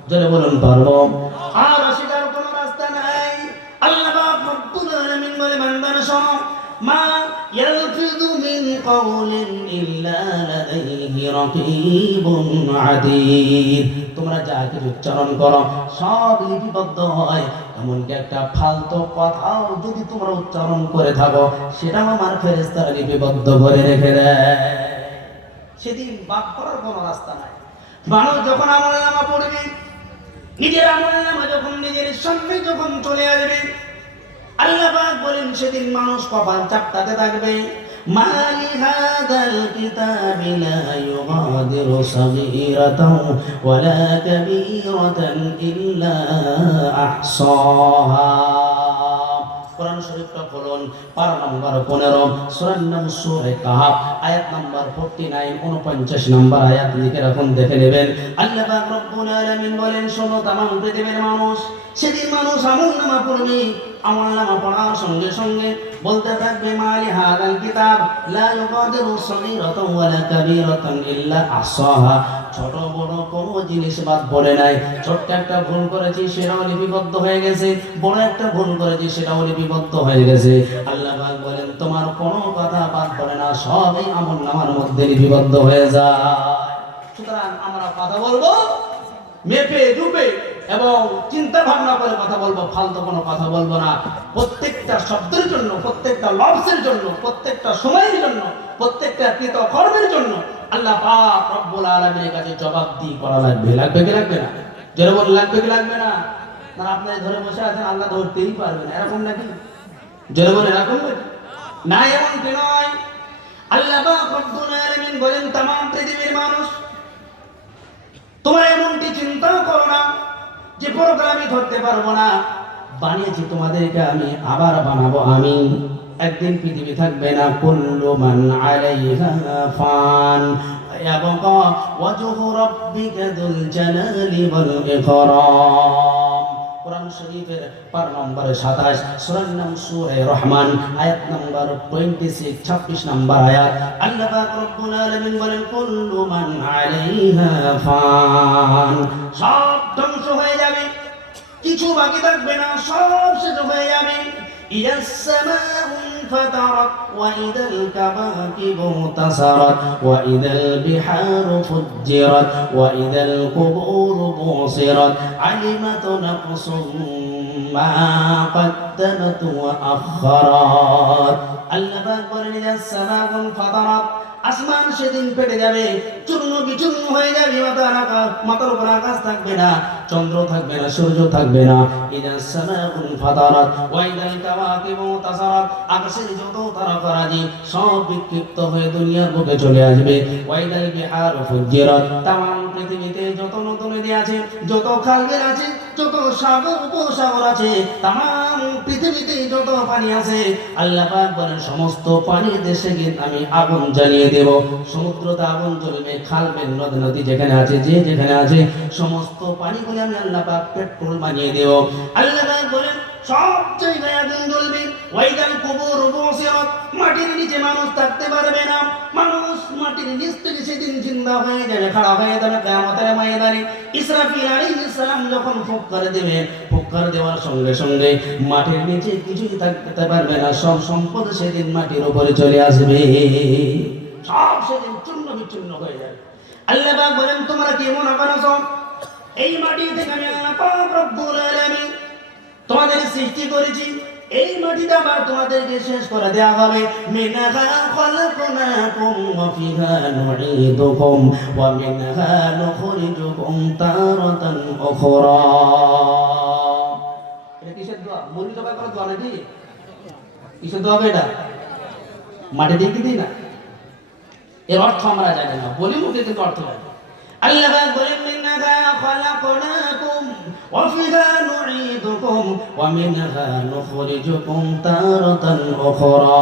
জোরে বলুন পারবো? আর অস্বীকার কোনো রাস্তা নাই। আল্লাহ পাক রব্বুল আলামিন বলে বান্দারা শোনো, মা ইয়ালফিযু মিন কাওলিন ইল্লা লাদাইহি রাকীবুন আতীদ। তোমরা যা কিছু উচ্চারণ করো সব লিপিবদ্ধ হয়। এমনকি একটা ফালতু কথাও যদি তোমরা উচ্চারণ করে থাকো, সেটাও আমার ফেরেশতারা লিপিবদ্ধ করে রেখে দেয়। সেদিন বাদ করার কোনো রাস্তা নাই। মানুষ যখন আমলনামা পড়বে, নিজের আমলনামা যখন নিজের সামনে যখন চলে আসবে, আল্লাহ পাক বলেন সেদিন মানুষ কপাল চাপটাতে থাকবে। মালি হাদাল কিতাবি লা ইউগাদিরু সাগীরাতাও ওয়ালা কাবীরাতান ইল্লা আহসাহা। কোরআন শরীফটা বলুন, পারা নম্বর 15, সূরার নাম সূরা কাহাফ, আয়াত নম্বর 49, 49 নম্বর আয়াত লিখে রাখুন, দেখে নেবেন। আল্লাহ পাক রব্বুল আলামিন বলেন, শোনো তামাম পৃথিবীর মানুষ, সেদিন মানুষ আমলনামা পড়বে, আমলনামা পড়ার সঙ্গে সঙ্গে বলতে থাকবে মালি হাদাল কিতাব লা ইউগাদিরু সাগীরাতাও ওয়ালা কাবীরাতান ইল্লা আহসাহা। ছোট বড় কোনো জিনিস বাদ পড়ে নাই। ছোট্ট একটা ভুল করেছি সেটাও লিপিবদ্ধ হয়ে গেছে, বড় একটা ভুল করেছি সেটাও লিপিবদ্ধ হয়ে গেছে। আল্লাহ পাক বলেন তোমার কোনো কথা বাদ পড়ে না, সবই আমলনামার মধ্যে লিপিবদ্ধ হয়ে যায়। সুতরাং আমরা কথা বলবো মেপে রূপে এবং চিন্তা ভাবনা করে কথা বলবো, ফালতু কোনো কথা বলবো না। প্রত্যেকটা শব্দের জন্য, প্রত্যেকটা লফজের জন্য, প্রত্যেকটা সময়ের জন্য, প্রত্যেকটা কৃত কর্মের জন্য আল্লাহ পাক রব্বুল আলামিনের কাছে জবাবদিহি করা লাগবে। লাগবে কি লাগবে না? জোরে বল, লাগবে কি লাগবে না? না আপনি ধরে বসে আছেন, আল্লাহ ধরতেই পারবে না, এরকম নাকি? জোরে বল, এরকম না? এমনটি নয়। আল্লাহ পাক রব্বুল আলামিন বলেন तमाम পৃথিবীর মানুষ, তোমরা এমনটি চিন্তা করো না যে পরকাল আমি ধরতে পারবো না। বানিয়েছি তোমাদেরকে আমি, আবার বানাবো আমি। একদিন পৃথিবী থাকবে না। কুল্লু মান আলাইহা ফান ইয়াবকা ওয়াজহু রাব্বিকা যুল জালালি ওয়াল ইকরাম। কোরআন শরীফের পার নম্বর 27, সূরার নাম সূরা রহমান, আয়াত নম্বর 26, 26 নম্বর আয়াত। আল্লাহ পাক রব্বুল আলামিন বলেন কুল্লু মান আলাইহা ফান। সব ধ্বংস হয়ে যাবে, কিছু বাকি থাকবে না, সব শেষ হয়ে যাবে। ইয়াস সামাউ فطرت وإذا الكواكب انتصرت وإذا البحار فجرت وإذا القبور بعثرت علمت نفس ما قدمت وأخرت। আল্লাহ পাক বলেন ইযা সামাউ ফাতারাত, আসমান সেদিন ফেটে যাবে, চূর্ণ বিচূর্ণ হয়ে যাবে। মাথার উপর আকাশ থাকবে না, চন্দ্র থাকবে না, সূর্য থাকবে না। ইযা সামাউ ফাতারাত ওয়া ইযাল কাওয়াকিবু তাসারাত, আকাশের যত তারকারাজি সব বিক্ষিপ্ত হয়ে দুনিয়ার বুকে চলে আসবে। ওয়া ইযাল বিহারু ফুজ্জিরাত, तमाम পৃথিবীতে যত নদী আছে, যত খাল-বিল আছে, যত সাগর উপসাগর আছে, तमाम পৃথিবীতে যত পানি আছে, আল্লাহ পাক বলেন সমস্ত পানির দেশে গিয়ে আমি আগুন জ্বালিয়ে দেব। সমুদ্রতে আগুন জ্বলবে, খাল-বিল নদী যেখানে আছে, যে যেখানে আছে সমস্ত পানিগুলো আমি আল্লাহ পাক পেট্রোল বানিয়ে দেব। আল্লাহ পাক বলেন সব জায়গায় আগুন জ্বলবে। ওয়াইদাল কুবুর বুসিরাত, মাটির নিচে মানুষ থাকতে পারবে না। মানুষ মাটির নিচ থেকে সেদিন জিন্দা হয়ে যাবে, খাড়া হয়ে যাবে কিয়ামতের ময়দানে। ইসরাফিল আলাইহিস সালাম যখন ফুৎকার দেবে, ফুৎকার দেওয়ার সঙ্গে সঙ্গে মাটির নিচে কিছুই থাকতে পারবে না, সব সম্পদ সেদিন মাটির উপরে চলে আসবে, সব সেদিন চূর্ণ বিচূর্ণ হয়ে যাবে। আল্লাহ পাক বলেন তোমরা কি মনে করছো এই মাটি থেকে আমি আল্লাহ পাক রব্বুল আলামিন তোমাদের সৃষ্টি করেছি, এই মাটিটা আবার তোমাদেরকে শেষ করে দেওয়া হবে। মিনহা খালাকনাকুম ওয়া ফিহা নুঈদুকুম ওয়া মিনহা নুখরিজুকুম তারাতান উখরা। এটা কিসের দোয়া? মুরগি জবাই করার দোয়া নাকি? কিসের দোয়া এটা? মাটি দিয়ে দিই না, এর অর্থ আমরা জানি না, বলি মুখে কিন্তু অর্থ জানি। আল্লাহ পাক বলেন মিনহা খালাকনাকুম ওয়া ফিহা নুঈদুকুম ওয়া মিনহা নুখরিজুকুম তারাতান উখরা।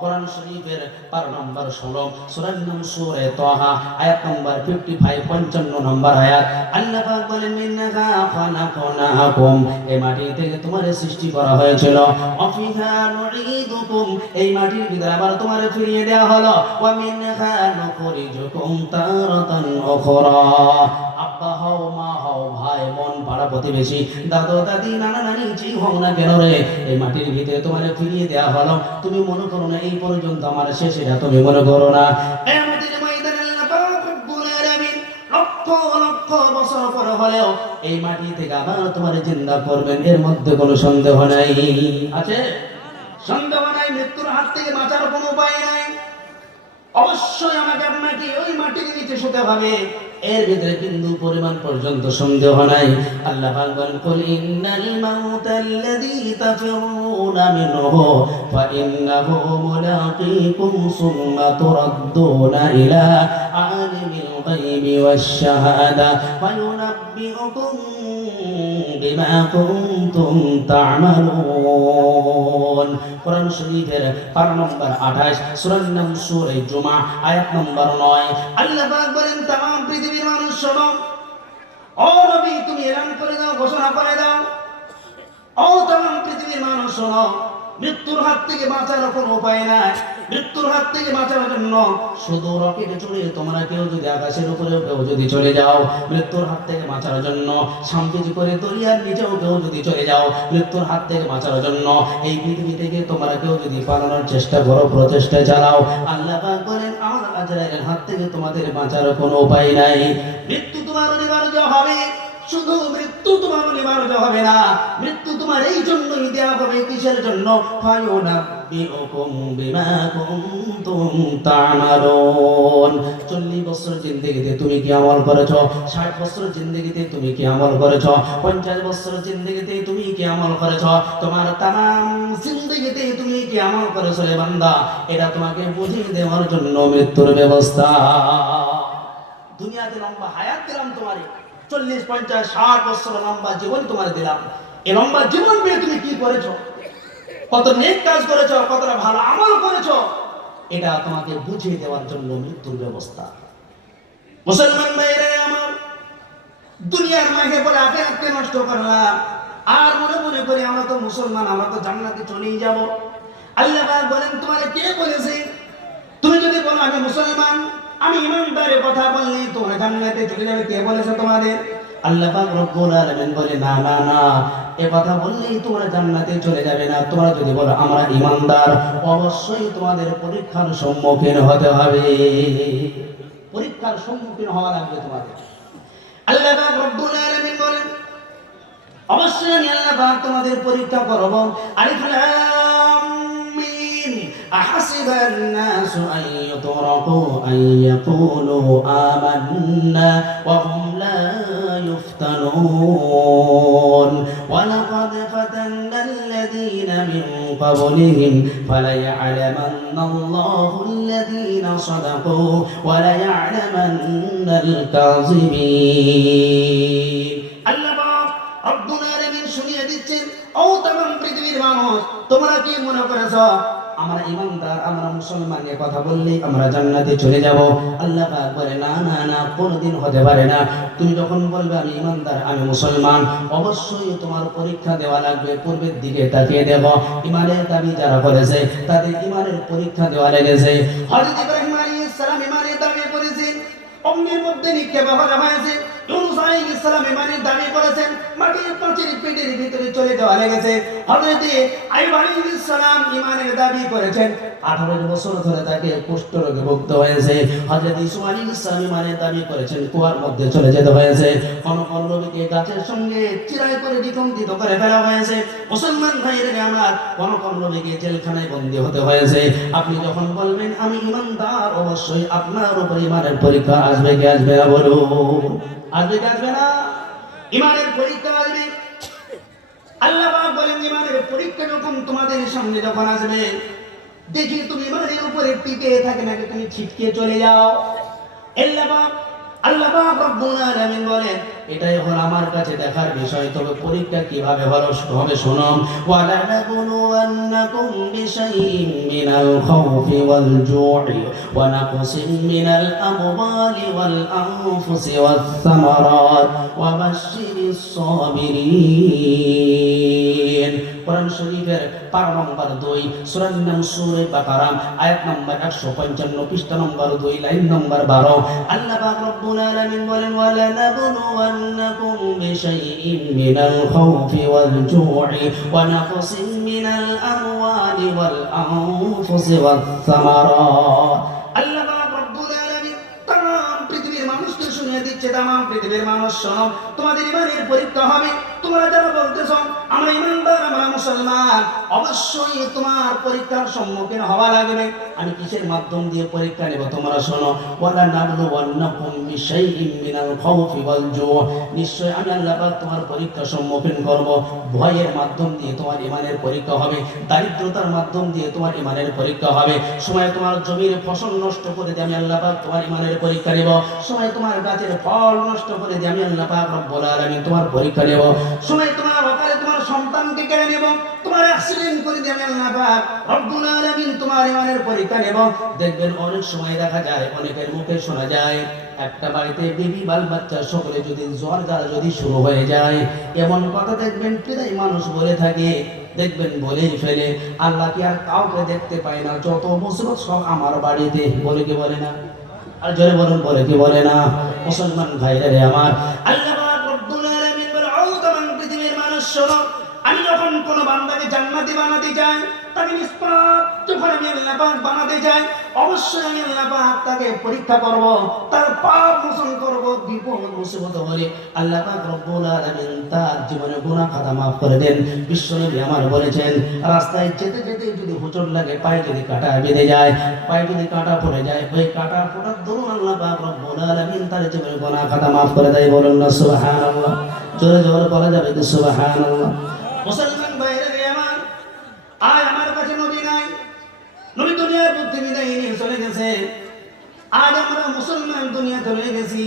কোরআন শরীফের 12 নম্বর 16 সূরা নূর সূরা তাহা আয়াত নম্বর 55 55 নম্বর আয়াত। আল্লাহ পাক বলেন মিনহা খালাকনাকুম, এই মাটি থেকে তোমাদের সৃষ্টি করা হয়েছিল, ওয়া ফিহা নুঈদুকুম, এই মাটির ভিতরে আবার তোমাদের ফিরিয়ে দেওয়া হলো, ওয়া মিনহা নুখরিজুকুম তারাতান উখরা। আব্বা হও, মা হও, ভাই বোন, পাড়া প্রতিবেশী, দাদু দাদি, নানা নানি, যেই হোক না কেন রে, এই মাটির ভিতরে তোমাদের ফিরিয়ে দেওয়া হলো। তুমি মনে করো না এই পর্যন্ত আমার শেষ, এটা তুমি মনে করো না। কিয়ামতের ময়দানে আল্লাহ পাক রব্বুল আলামিন লক্ষ লক্ষ বছর পরে হলেও এই মাটি থেকে আবার তোমার জিন্দা করবেন, এর মধ্যে কোনো সন্দেহ নাই। আছে? সন্দেহ নাই। মৃত্যুর হাত থেকে বাঁচার কোনো উপায় নাই। অবশ্যই আমাকে আপনাকে ওই মাটির নিচে শুতে হবে, এর ভিতরে কিন্তু পরিমাণ পর্যন্ত সন্দেহ নাই। আল্লাহ পাক বলেন কুল ইন্নাল মাউতাল্লাযী তাফিরুনা মিনহু ফাইন্নাহু মুলাকীকুম সুম্মা তুরাদ্দুনা ইলা আলিমিল গায়বি ওয়াশ শাহাদা ফায়ুনাব্বিউকুম বিমা কুনতুম তা'মালুন। কোরআন শরীফের 12 নম্বর 28 সূরা নূর সূরা জুমা আয়াত নম্বর 9। আল্লাহ পাক বলেন तमाम পৃথিবীর মানুষ শোনো, ও নবী তুমি এলান করে দাও, ঘোষণা করে দাও, ও तमाम পৃথিবীর মানুষ শোনো, মৃত্যুর হাত থেকে বাঁচার কোনো উপায় নাই। মৃত্যুর হাত থেকে বাঁচার জন্য শুধু রকেটে চড়ে তোমরা কেউ যদি আকাশের উপরে কেউ যদি চলে যাও, মৃত্যুর হাত থেকে বাঁচার জন্য সামকিজি করে দরিয়ার নিচেও কেউ যদি চলে যাও, মৃত্যুর হাত থেকে বাঁচার জন্য এই পৃথিবী থেকে তোমরা কেউ যদি পালানোর চেষ্টা করো, প্রচেষ্টা চালাও, আল্লাহ পাক বলেন আমার আজরাইলের হাত থেকে তোমাদের বাঁচার কোনো উপায় নাই। মৃত্যু তোমার অনিবার্য হবে, শুধু মৃত্যু তোমার অনিবার্য হবে না, মৃত্যু তোমার এই জন্যই দেওয়া হবে। কিসের জন্য? ফায়ুনাব্বিউকুম বিমা কুনতুম তা'মালুন। 40 বছর জিন্দেগিতে তুমি কি আমল করেছো? 60 বছর জিন্দেগিতে তুমি কি আমল করেছো? 50 বছর জিন্দেগিতে তুমি কি আমল করেছো? তোমার तमाम জিন্দেগিতে তুমি কি আমল করেছো রে বান্দা? এটা তোমাকে বুঝিয়ে দেওয়ার জন্য মৃত্যুর ব্যবস্থা। দুনিয়াতে লম্বা হায়াত দিলাম তোমারে, 40 50 60 বছর লম্বা জীবন তোমার দিলাম। এই লম্বা জীবন পেয়ে তুমি কি করেছো? কত নেক কাজ করেছো, কতটা ভালো আমল করেছো, এটা তোমাকে বুঝিয়ে দেওয়ার জন্য মৃত্যুর ব্যবস্থা। মুসলমান ভাইরা আমার, দুনিয়ার মাঝে বলে আখিরাতকে নষ্ট করলাম আর মনে মনে করি আমরা তো মুসলমান, আমরা তো জান্নাতে চলেই যাব। আল্লাহ পাক বলেন তোমারে কে বলেছে? তুমি যদি বলো আমি মুসলমান, আমি ইমানদারের কথা বললি তোমরা জান্নাতে চলে যাবে, কে বলেছে তোমাদের? আল্লাহ পাক রব্বুল আলামিন বলে না না না, এই কথা বললেই তোমরা জান্নাতে চলে যাবে না। তোমরা যদি বলো আমরা ইমানদার, অবশ্যই তোমাদের পরীক্ষার সম্মুখীন হতে হবে, পরীক্ষার সম্মুখীন হওয়া লাগবে তোমাদের। আল্লাহ পাক রব্বুল আলামিন বলেন অবশ্যই আমি আল্লাহ পাক তোমাদের পরীক্ষা করব। আলিফ লাম মিম আহাসিবান নাসু আন ইউতরাকু আন ইয়াকুলু আমান্না ওয়া হুম লা ইফতানুন ওয়া লাকাদ ফাতান্নাল্লাযীনা মিন ক্বাবলিহিম ফালায়া'লামান্নাল্লাহু আল্লাযীনা সাদাকু ওয়া লায়া'লামান্নাল কাযিবিন। আল্লাহ রব্বুল আলামিন শুনিয়ে দিচ্ছেন, ও तमाम পৃথিবীর মানুষ, তোমরা কি মনে করেছো আমরা ইমানদার, আমরা মুসলমান, এ কথা বললেই আমরা জান্নাতে চলে যাব? আল্লাহ পাক বলে না না না, কোনোদিন হতে পারে না। তুমি যখন বলবে আমি ইমানদার, আমি মুসলমান, অবশ্যই তোমার পরীক্ষা দেওয়া লাগবে। পূর্বের দিকে তাকিয়ে দেব, ইমানের দাবি যারা করেছে তাদের ইমানের পরীক্ষা দেওয়া লেগেছে। হযরত ইব্রাহিম আলাইহিস সালাম ইমানের দাবি করেছেন, অগ্নির মধ্যে নিক্ষেপ করা হয়েছে। ইউনূস আলাইহিস সালাম ইমানের দাবি করেছেন, মাটির পাঁচিল পেটে নদীর ভিতরে চলে যাওয়া লেগেছে। হযরত আইয়ুব আলাইহিস সালাম ঈমানের দাবি করেছেন, 18 বছর ধরে তাকে কুষ্ঠ রোগে ভুগতে হয়েছে। হযরত ইসমাঈল আলাইহিস সালাম ঈমানের দাবি করেছেন, কুয়ার মধ্যে চলে যেতে হয়েছে। কোন নবীকে গাছের সঙ্গে চিরাই করে দ্বিখণ্ডিত করে ফেলা হয়েছে। মুসলমান ভাইরা আমার, কোন নবীকে জেলখানায় বন্দী হতে হয়েছে। আপনি যখন বলবেন আমি ঈমানদার, অবশ্যই আপনার উপর ঈমানের পরীক্ষা আসবে কি আসবে না বলুন? আসবে কি আসবে না? ঈমানের পরীক্ষা আসবে। আল্লাহ পাক বলেন ঈমানের পরীক্ষা যখন তোমাদের সামনে যখন আসবে, দেখি তুমি ঈমানের উপরে টিকে থাকে নাকি তুমি ছিটকে চলে যাও। আল্লাহ পাক রব্বুল আলামিন বলেন এটাই হলো আমার কাছে দেখার বিষয়। তবে পরীক্ষা কিভাবে হবে শোনো। ওয়ালা নাবলুওয়ান্নাকুম বিশাইইন মিনাল খাউফি ওয়াল জু'i ওয়া নাকসিম মিনাল আমওয়ালি ওয়াল আনফুসি ওয়াস সামারাত ওয়া বাশশিরিস সাবিরিন। কোরআন শরীফের পারা নম্বর 2 সূরা সূরা বাকারা আয়াত নম্বর 155 পৃষ্ঠা নম্বর 2 লাইন নম্বর 12। আল্লাহ পাক রব্বুল আলামিন বলেন ওয়ালা নাবলুওয়ান্নাকুম বিশাইইন মিনাল খাউফি ওয়াল জু'i ওয়া নাকসিম মিনাল আমওয়ালি ওয়াল আনফুসি ওয়াস সামারাত। আল্লাহ পাক রব্বুল আলামিন तमाम পৃথিবীর মানুষকে শুনিয়ে দিচ্ছে, तमाम পৃথিবীর মানুষ শোনো, তোমাদের ঈমানের পরীক্ষা হবে। তোমরা যারা বলতেছ আমরা ঈমানদার, আমরা মুসলমান, অবশ্যই তোমার পরীক্ষার সম্মুখীন হওয়া লাগবে। আমি কিসের মাধ্যম দিয়ে পরীক্ষা নেব তোমরা শোনো। ওয়ালা নাবলুওয়ান্নাকুম বিশাইইন মিনাল খাউফি ওয়াল জু', নিশ্চয় আমি আল্লাহ পাক তোমার পরীক্ষার সম্মুখীন করব। ভয়ের মাধ্যম দিয়ে তোমার ঈমানের পরীক্ষা হবে, দারিদ্রতার মাধ্যম দিয়ে তোমার ঈমানের পরীক্ষা হবে। সময় তোমার জমির ফসল নষ্ট করে দিয়ে আমি আল্লাহ পাক তোমার ঈমানের পরীক্ষা নেব। সময় তোমার গাছের ফল নষ্ট করে দিয়ে আমি আল্লাহ পাক রব্বুল আলামিন তোমার পরীক্ষা নেব। সময় তোমার অকালে তোমার সন্তানকে কেড়ে নেব, তোমার অ্যাক্সিডেন্ট করে দিয়ে আমি আল্লাহ পাক রব্বুল আলামিন তোমার ঈমানের পরীক্ষা নেব। দেখবেন অনেক সময় দেখা যায়, অনেকের মুখে শোনা যায়, একটা বাড়িতে বেবি বাল বাচ্চা সকলে যদি জ্বর জ্বালা যদি শুরু হয়ে যায়, এমন কথা দেখবেন প্রায় মানুষ বলে থাকে, দেখবেন বলেই ফেলে আল্লাহ কি আর কাউকে দেখতে পায় না, যত মুসিবত সব আমার বাড়িতে, বলে কি বলে না? আর জোরে বলুন, বলে কি বলে না? মুসলমান ভাইরা রে আমার, আল্লাহ পাক রব্বুল আলামিন বলে ও तमाम পৃথিবীর মানুষ শোনো, আমি যখন কোন বান্দাকে জান্নাতি বানাতে চাই, তাকে নিষ্পাপ যখন আমি আল্লাহ পাক বানাতে চাই, অবশ্যই আমি আল্লাহ পাক তাকে পরীক্ষা করব, তার পাপ মোচন করব। বিপদ মুসিবত হলে আল্লাহ পাক রব্বুল আলামিন তার জীবনে গুনাহ খাতা maaf করে দেন। বিশ্বনবী আমার বলেছেন, রাস্তায় যেতে যেতে যদি হোঁচট লাগে, পায়ে যদি কাঁটা বেঁধে যায়, পায়ে যদি কাঁটা পড়ে যায়, ওই কাঁটা ফোটার দরুন আল্লাহ পাক রব্বুল আলামিন তার জীবনে গুনাহ খাতা maaf করে দেয়। বলুন না সুবহানাল্লাহ? জোরে জোরে বলা যাবে কি সুবহানাল্লাহ? মুসলমান ভাইরা রে আমার, আয় আমার কাছে নবী নাই, নবী দুনিয়ার বুদ্ধি বিদায় নিয়ে চলে গেছে। আজ আমরা মুসলমান দুনিয়া চলে গেছি।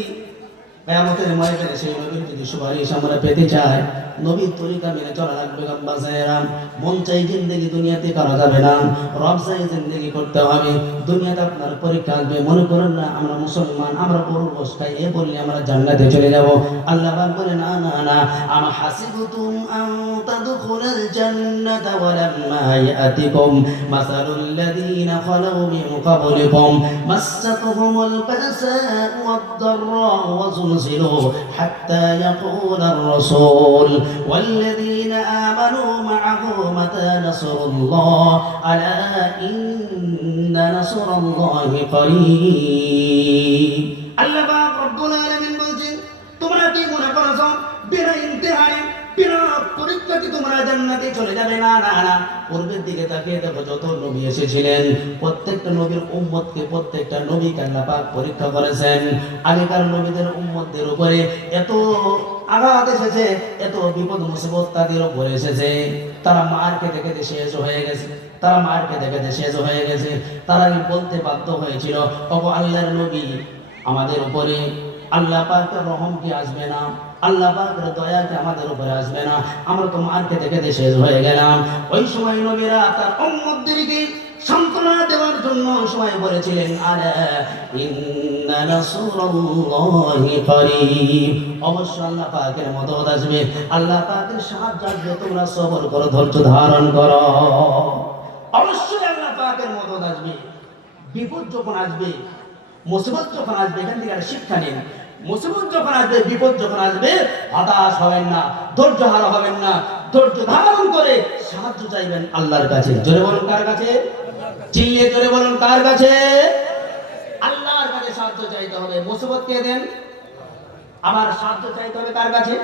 কিয়ামতের ময়দানে সেই নবীর যদি সুপারিশ আমরা পেতে চাই, নবীর তরিকা মেনে চলা লাগবে। গাম্বাজায়েরা, মন চাই জিন্দেগি দুনিয়াতে করা যাবে না, রব চাই জিন্দেগি করতে হবে। দুনিয়াতে আপনার পরীক্ষা আসবে। মনে করেন না আমরা মুসলমান, আমরা গরুর গোশত খাই, এ বললে আমরা জান্নাতে চলে যাব। আল্লাহ পাক বলে না না না, আম হাসিবতুম আন তাদখুলাল জান্নাতা ওয়া লাম্মা ইয়াতিকুম মাসালুল লাযীনা খালাউ মিন ক্বাবলিকুম মাসসাতুহুমুল বাসাউ ওয়াদ-দাররাউ ওয়া زلزلوا حتى يقول الرسول والذين آمنوا معه متى نصر الله ألا إن نصر الله قريب। আল্লাহ পাক রব্বুল আলামিন বলেন, তোমরা কি মনে করছো বিনা ইমতিহানে বিনা পরীক্ষাতে তোমরা জান্নাতে চলে যাবে? না না না, পূর্বের দিকে তাকিয়ে দেখো, যত নবী এসেছিলেন প্রত্যেকটা নবীর উম্মতকে, প্রত্যেকটা নবীকে আল্লাহ পাক পরীক্ষা করেছেন। আগেকার নবীদের উম্মতদের উপরে এত আঘাত এসেছে, এত বিপদ মুসিবত তাদের উপরে এসেছে, তারা মার খেতে খেতে শেষ হয়ে গেছে, তারা মার খেতে খেতে শেষ হয়ে গেছে। তারা বলতে বাধ্য হয়েছিল, ওগো আল্লাহর নবী, আমাদের উপরে আল্লাহ পাকের রহম কি আসবে না? আল্লাহ পাকের দয়া কি আমাদের উপরে আসবে না? আমরা তো মার খেতে খেতে শেষ হয়ে গেলাম। ওই সময় নবীরা তার উম্মতদেরকে সান্ত্বনা দেওয়ার জন্য সময় বলেছিলেন, আলা ইন্না নাসরুল্লাহি করিব, অবশ্যই আল্লাহ পাকের মদদ আসবে, আল্লাহ পাকের সাহায্য আসবে, তোমরা সবর করো, ধৈর্য ধারণ করো। অবশ্যই আল্লাহ পাকের মদদ আসবে। বিপদ যখন আসবে, মুসিবত যখন আসবে, এখান থেকে একটা শিক্ষা নিন। মুসিবত যখন আসবে, বিপদ যখন আসবে, হতাশ হবেন না, ধৈর্য হারা হবেন না, ধৈর্য ধারণ করে সাহায্য চাইবেন আল্লাহর কাছে। জোরে বলুন কার কাছে? চিল্লিয়ে জোরে বলুন কার কাছে? আল্লাহর কাছে সাহায্য চাইতে হবে। মুসিবত কে দেন? আমার সাহায্য চাইতে হবে কার কাছে?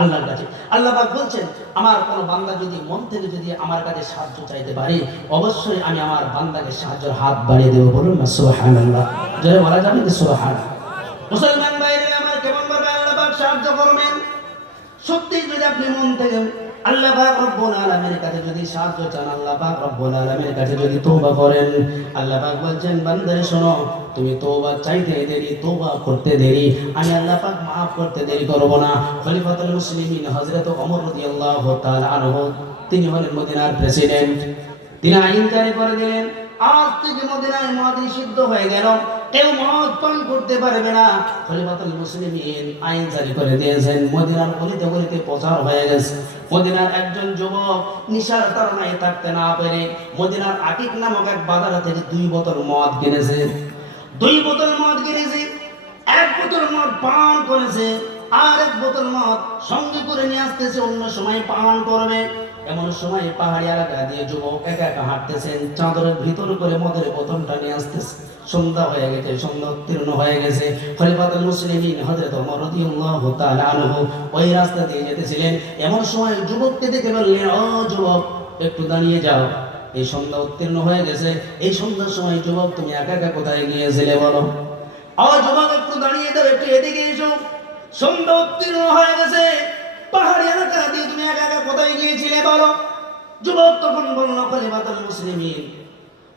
আল্লাহর কাছে। আল্লাহ পাক বলছেন, আমার কোন বান্দা যদি মন থেকে যদি আমার কাছে সাহায্য চাইতে পারে, অবশ্যই আমি আমার বান্দাকে সাহায্যের হাত বাড়িয়ে দেব। বলুন না সুবহানাল্লাহ। জোরে বলা যাবে কি সুবহানাল্লাহ? মুসলমান ভাইরা আমার, কেমন ভাবে আল্লাহ পাক সাহায্য করবেন? সত্যি যদি আপনি মন থেকে আল্লাহ পাক রব্বুল আলামিনের কাছে যদি সাহায্য চান, আল্লাহ পাক রব্বুল আলামিনের কাছে যদি তওবা করেন, আল্লাহ পাক বলছেন, বান্দারে শোনো, তুমি তওবা চাইতে দেরি, তওবা করতে দেরি, আমি আল্লাহ পাক maaf করতে দেরি করব না। খলিফাতুল মুসলিমিন হযরত ওমর রাদিয়াল্লাহু তাআলা আনহু, তিনি হলেন মদিনার প্রেসিডেন্ট। তিনি আইন জারি করে দিলেন, আজ থেকে মদিনায় মদ নিষিদ্ধ হয়ে গেল, কেউ মদ পান করতে পারবে না। খলিফাতুল মুসলিমিন আইন জারি করে দিয়েছেন। মদিনার গলিতে গলিতে প্রচার হয়ে গেছে। মদিনার একজন যুবক নিশার তাড়নায় থাকতে না পেরে মদিনার আকিক নামক এক বাজার থেকে 2 বোতল মদ কিনেছে। 2 বোতল মদ কিনেছে, 1 বোতল মদ পান করেছে, আর 1 বোতল মদ সঙ্গে করে নিয়ে আসতেছে, অন্য সময় পান করবে। এমন সময় পাহাড়ি এলাকা দিয়ে যুবক একা একা হাঁটতেছেন, চাদরের ভিতর করে মদের বোতলটা নিয়ে আসতেছে। সন্ধ্যা হয়ে গেছে, সন্ধ্যা উত্তীর্ণ হয়ে গেছে। খলিফাতুল মুসলিমিন হযরত ওমর রাদিয়াল্লাহু তাআলা আনহু ওই রাস্তা দিয়ে যেতেছিলেন। এমন সময় যুবককে দেখে বললেন, ও যুবক, একটু দাঁড়িয়ে যাও, এই সন্ধ্যা উত্তীর্ণ হয়ে গেছে, এই সন্ধ্যার সময় যুবক তুমি একা একা কোথায় গিয়েছিলে বলো? ও যুবক, একটু দাঁড়িয়ে দাও, একটু এদিকে এসো, সন্ধ্যা উত্তীর্ণ হয়ে গেছে, পাহাড়ি এলাকা দিয়ে তুমি একা একা কোথায় গিয়েছিলে বলো? যুবক তখন বলল, খলিফাতুল মুসলিমিন,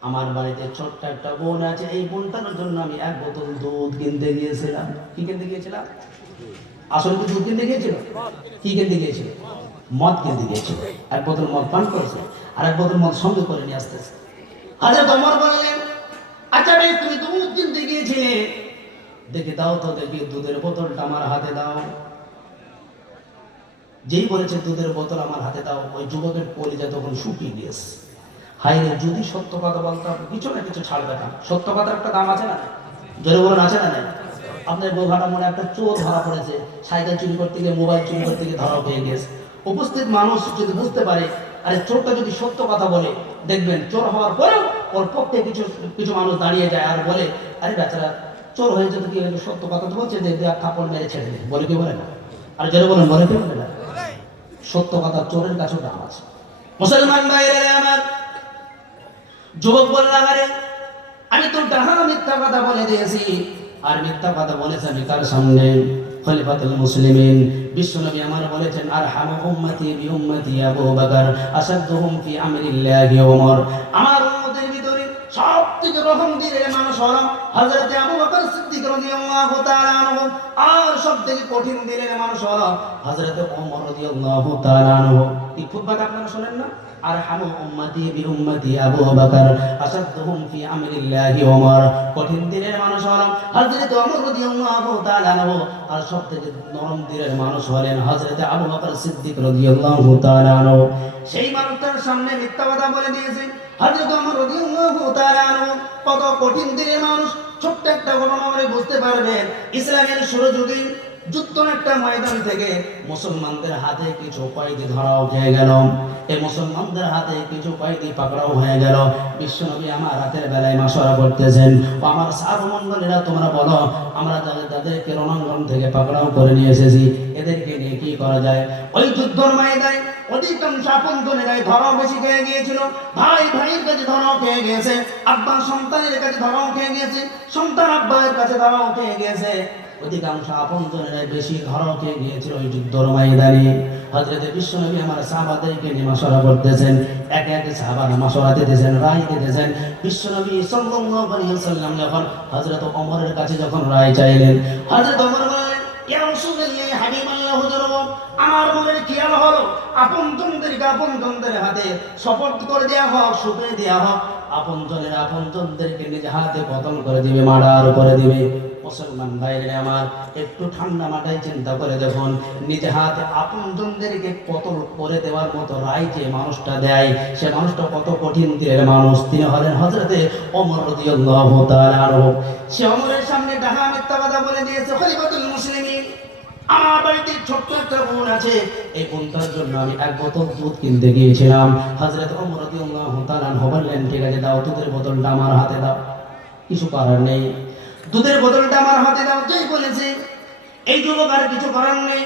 আমার বাড়িতে ছোট্ট একটা বোন আছে, এই বোনটার জন্য আমি 1 বোতল দুধ কিনতে গিয়েছিলাম। কি কিনতে গিয়েছিলাম? আসলে কি দুধ কিনতে গিয়েছিল? কি কিনতে গিয়েছিল? মদ কিনতে গিয়েছিল। 1 বোতল মদ পান করেছে, আর 1 বোতল মদ সঙ্গে করে নিয়ে আসতেছে। হযরত ওমর বললেন, আচ্ছা বেশ, তুমি দুধ কিনতে গিয়েছিলে, দেখে দাও তো, দেখি দুধের বোতলটা আমার হাতে দাও। যেই বলেছে দুধের বোতল আমার হাতে দাও, ওই যুবকের কলিজা তখন শুকিয়ে গিয়েছে। হায় রে, যদি সত্য কথা বলতাম কিছু না কিছু ছাড় পেতাম। সত্য কথার একটা দাম আছে না? জোরে বলুন, আছে না? আপনার বোঝাটা মনে একটা চোর ধরা পড়েছে, সাইকেল চুরি করতে গিয়ে, মোবাইল চুরি করতে গিয়ে ধরা পেয়ে গিয়েছে। উপস্থিত মানুষ যদি বুঝতে পারে, আরে চোরটা যদি সত্য কথা বলে, দেখবেন চোর হওয়ার পরেও ওর পক্ষে কিছু কিছু মানুষ দাঁড়িয়ে যায় আর বলে, আরে বেচারা চোর হয়েছে তো কি হয়েছে, সত্য কথা তো বলছে, কাপড় মেরে ছেড়ে দেবে, বলে কি বলে না? আর জোরে বলুন, বলে কি বলে না? সত্য কথা চোরের কাছেও দাম আছে। মুসলমান ভাইরা আমার, যুবক বলল, আরে আমি তো ডাহা মিথ্যা কথা বলে দিয়েছি, আর মিথ্যা কথা বলেছে আমি কার সামনে? খলিফাতুল মুসলিমিন বিশ্বনবী আমার বলেছেন, আরহামু উম্মতি বি উম্মতি আবু বকর আসাদুহুম ফি আমরিল্লাহি ওমর। আমার উম্মতের ভিতরে সবথেকে রহম দিলের মানুষ হলো হযরত আবু বকর সিদ্দিক রাদিয়াল্লাহু তাআলা আনহু, আর সবথেকে কঠিন দিলের মানুষ হলো হযরত ওমর রাদিয়াল্লাহু তাআলা আনহু। এই খুতবাটা আপনারা শুনেন না? আরহামু উম্মতি বি উম্মতি আবু বকর আসাদুহুম ফি আমরিল্লাহি ওমর। কঠিন দিলের মানুষ হলেন হযরত ওমর রাদিয়াল্লাহু তাআলা আনহু, আর সবথেকে নরম দিলের মানুষ হলেন হযরত আবু বকর সিদ্দিক রাদিয়াল্লাহু তাআলা আনহু। সেই মানুষটার সামনে মিথ্যা কথা বলে দিয়েছে হযরত ওমর রাদিয়াল্লাহু তাআলা আনহু। কত কঠিন দিলের মানুষ। ছোট্ট একটা ঘটনা বলে বুঝতে পারবেন, ইসলামের শুরু যুগে যুদ্ধ একটা ময়দান থেকে মুসলমানদের হাতে কিছু কয়েদি ধরাও হয়ে গেল। এই মুসলমানদের হাতে কিছু কয়েদি পাকড়াও হয়ে গেল। বিশ্বনবী আমার রাতের বেলায় মাশওয়ারা করতেছেন, ও আমার সাহাবমণ্ডলীরা, তোমরা বলো, আমরা যাদেরকে রণাঙ্গন থেকে পাকড়াও করে নিয়ে এসেছি, এদেরকে নিয়ে কি করা যায়? ওই যুদ্ধের ময়দানে অধিকাংশ আপনজনেরাই ধরাও বেশি খেয়ে গিয়েছিল। ভাই ভাইয়ের কাছে ধরাও খেয়ে গিয়েছে, আব্বা সন্তানের কাছে ধরাও খেয়ে গিয়েছে, সন্তান আব্বার কাছে ধরাও খেয়ে গিয়েছে। অধিকাংশ আপনজনেরাই বেশি ধরাও খেয়ে গিয়েছিল ওই যুদ্ধের ময়দানে। হযরত বিশ্বনবী আমার সাহাবাদেরকে নিয়ে মাশওয়ারা করতেছেন, একে একে সাহাবারা মাশওয়ারা দিতেছেন, রায় দিতেছেন। বিশ্বনবী সাল্লাল্লাহু আলাইহি ওয়াসাল্লাম যখন হযরত ওমরের কাছে যখন রায় চাইলেন, হযরত ওমর বললেন, ইয়া রাসূলুল্লাহ, হাবিবাল্লাহ, হুজুর, আমার মনের খেয়াল হলো আপনজনদেরকে আপনজনদের হাতে সুপর্দ করে দেয়া হোক, সুপে দেয়া হোক। আপনজনেরা আপনজনদেরকে নিজ হাতে কতল করে দিবে, মার্ডার করে দিবে। মুসলমান ভাইরে আমার, একটু ঠান্ডা মাথায় চিন্তা করে দেখুন, নিজে হাতে আপনজনদেরকে কতল করে দেওয়ার মতো রায় যে মানুষটা দেয়, সে মানুষটা কত কঠিন দিলের মানুষ। তিনি হলেন হযরতে ওমর রাদিয়াল্লাহু তাআলা আনহু। সে ওমরের সামনে ডাহা মিথ্যা কথা বলে দিয়েছে, খলিফাতুল মুসলিমিন, আমার বাড়িতে ছোট্ট একটা বোন আছে, এই বোনটার জন্য আমি এক বোতল দুধ কিনতে গিয়েছিলাম। হযরত ওমর রাদিয়াল্লাহু তাআলা আনহু বললেন, ঠিক আছে দাও, দুধের বোতলটা আমার হাতে দাও। কিছু করার নেই, দুধের বোতলটা আমার হাতে দাও। যেই বলেছে এই যুবক আর কিছু করার নেই।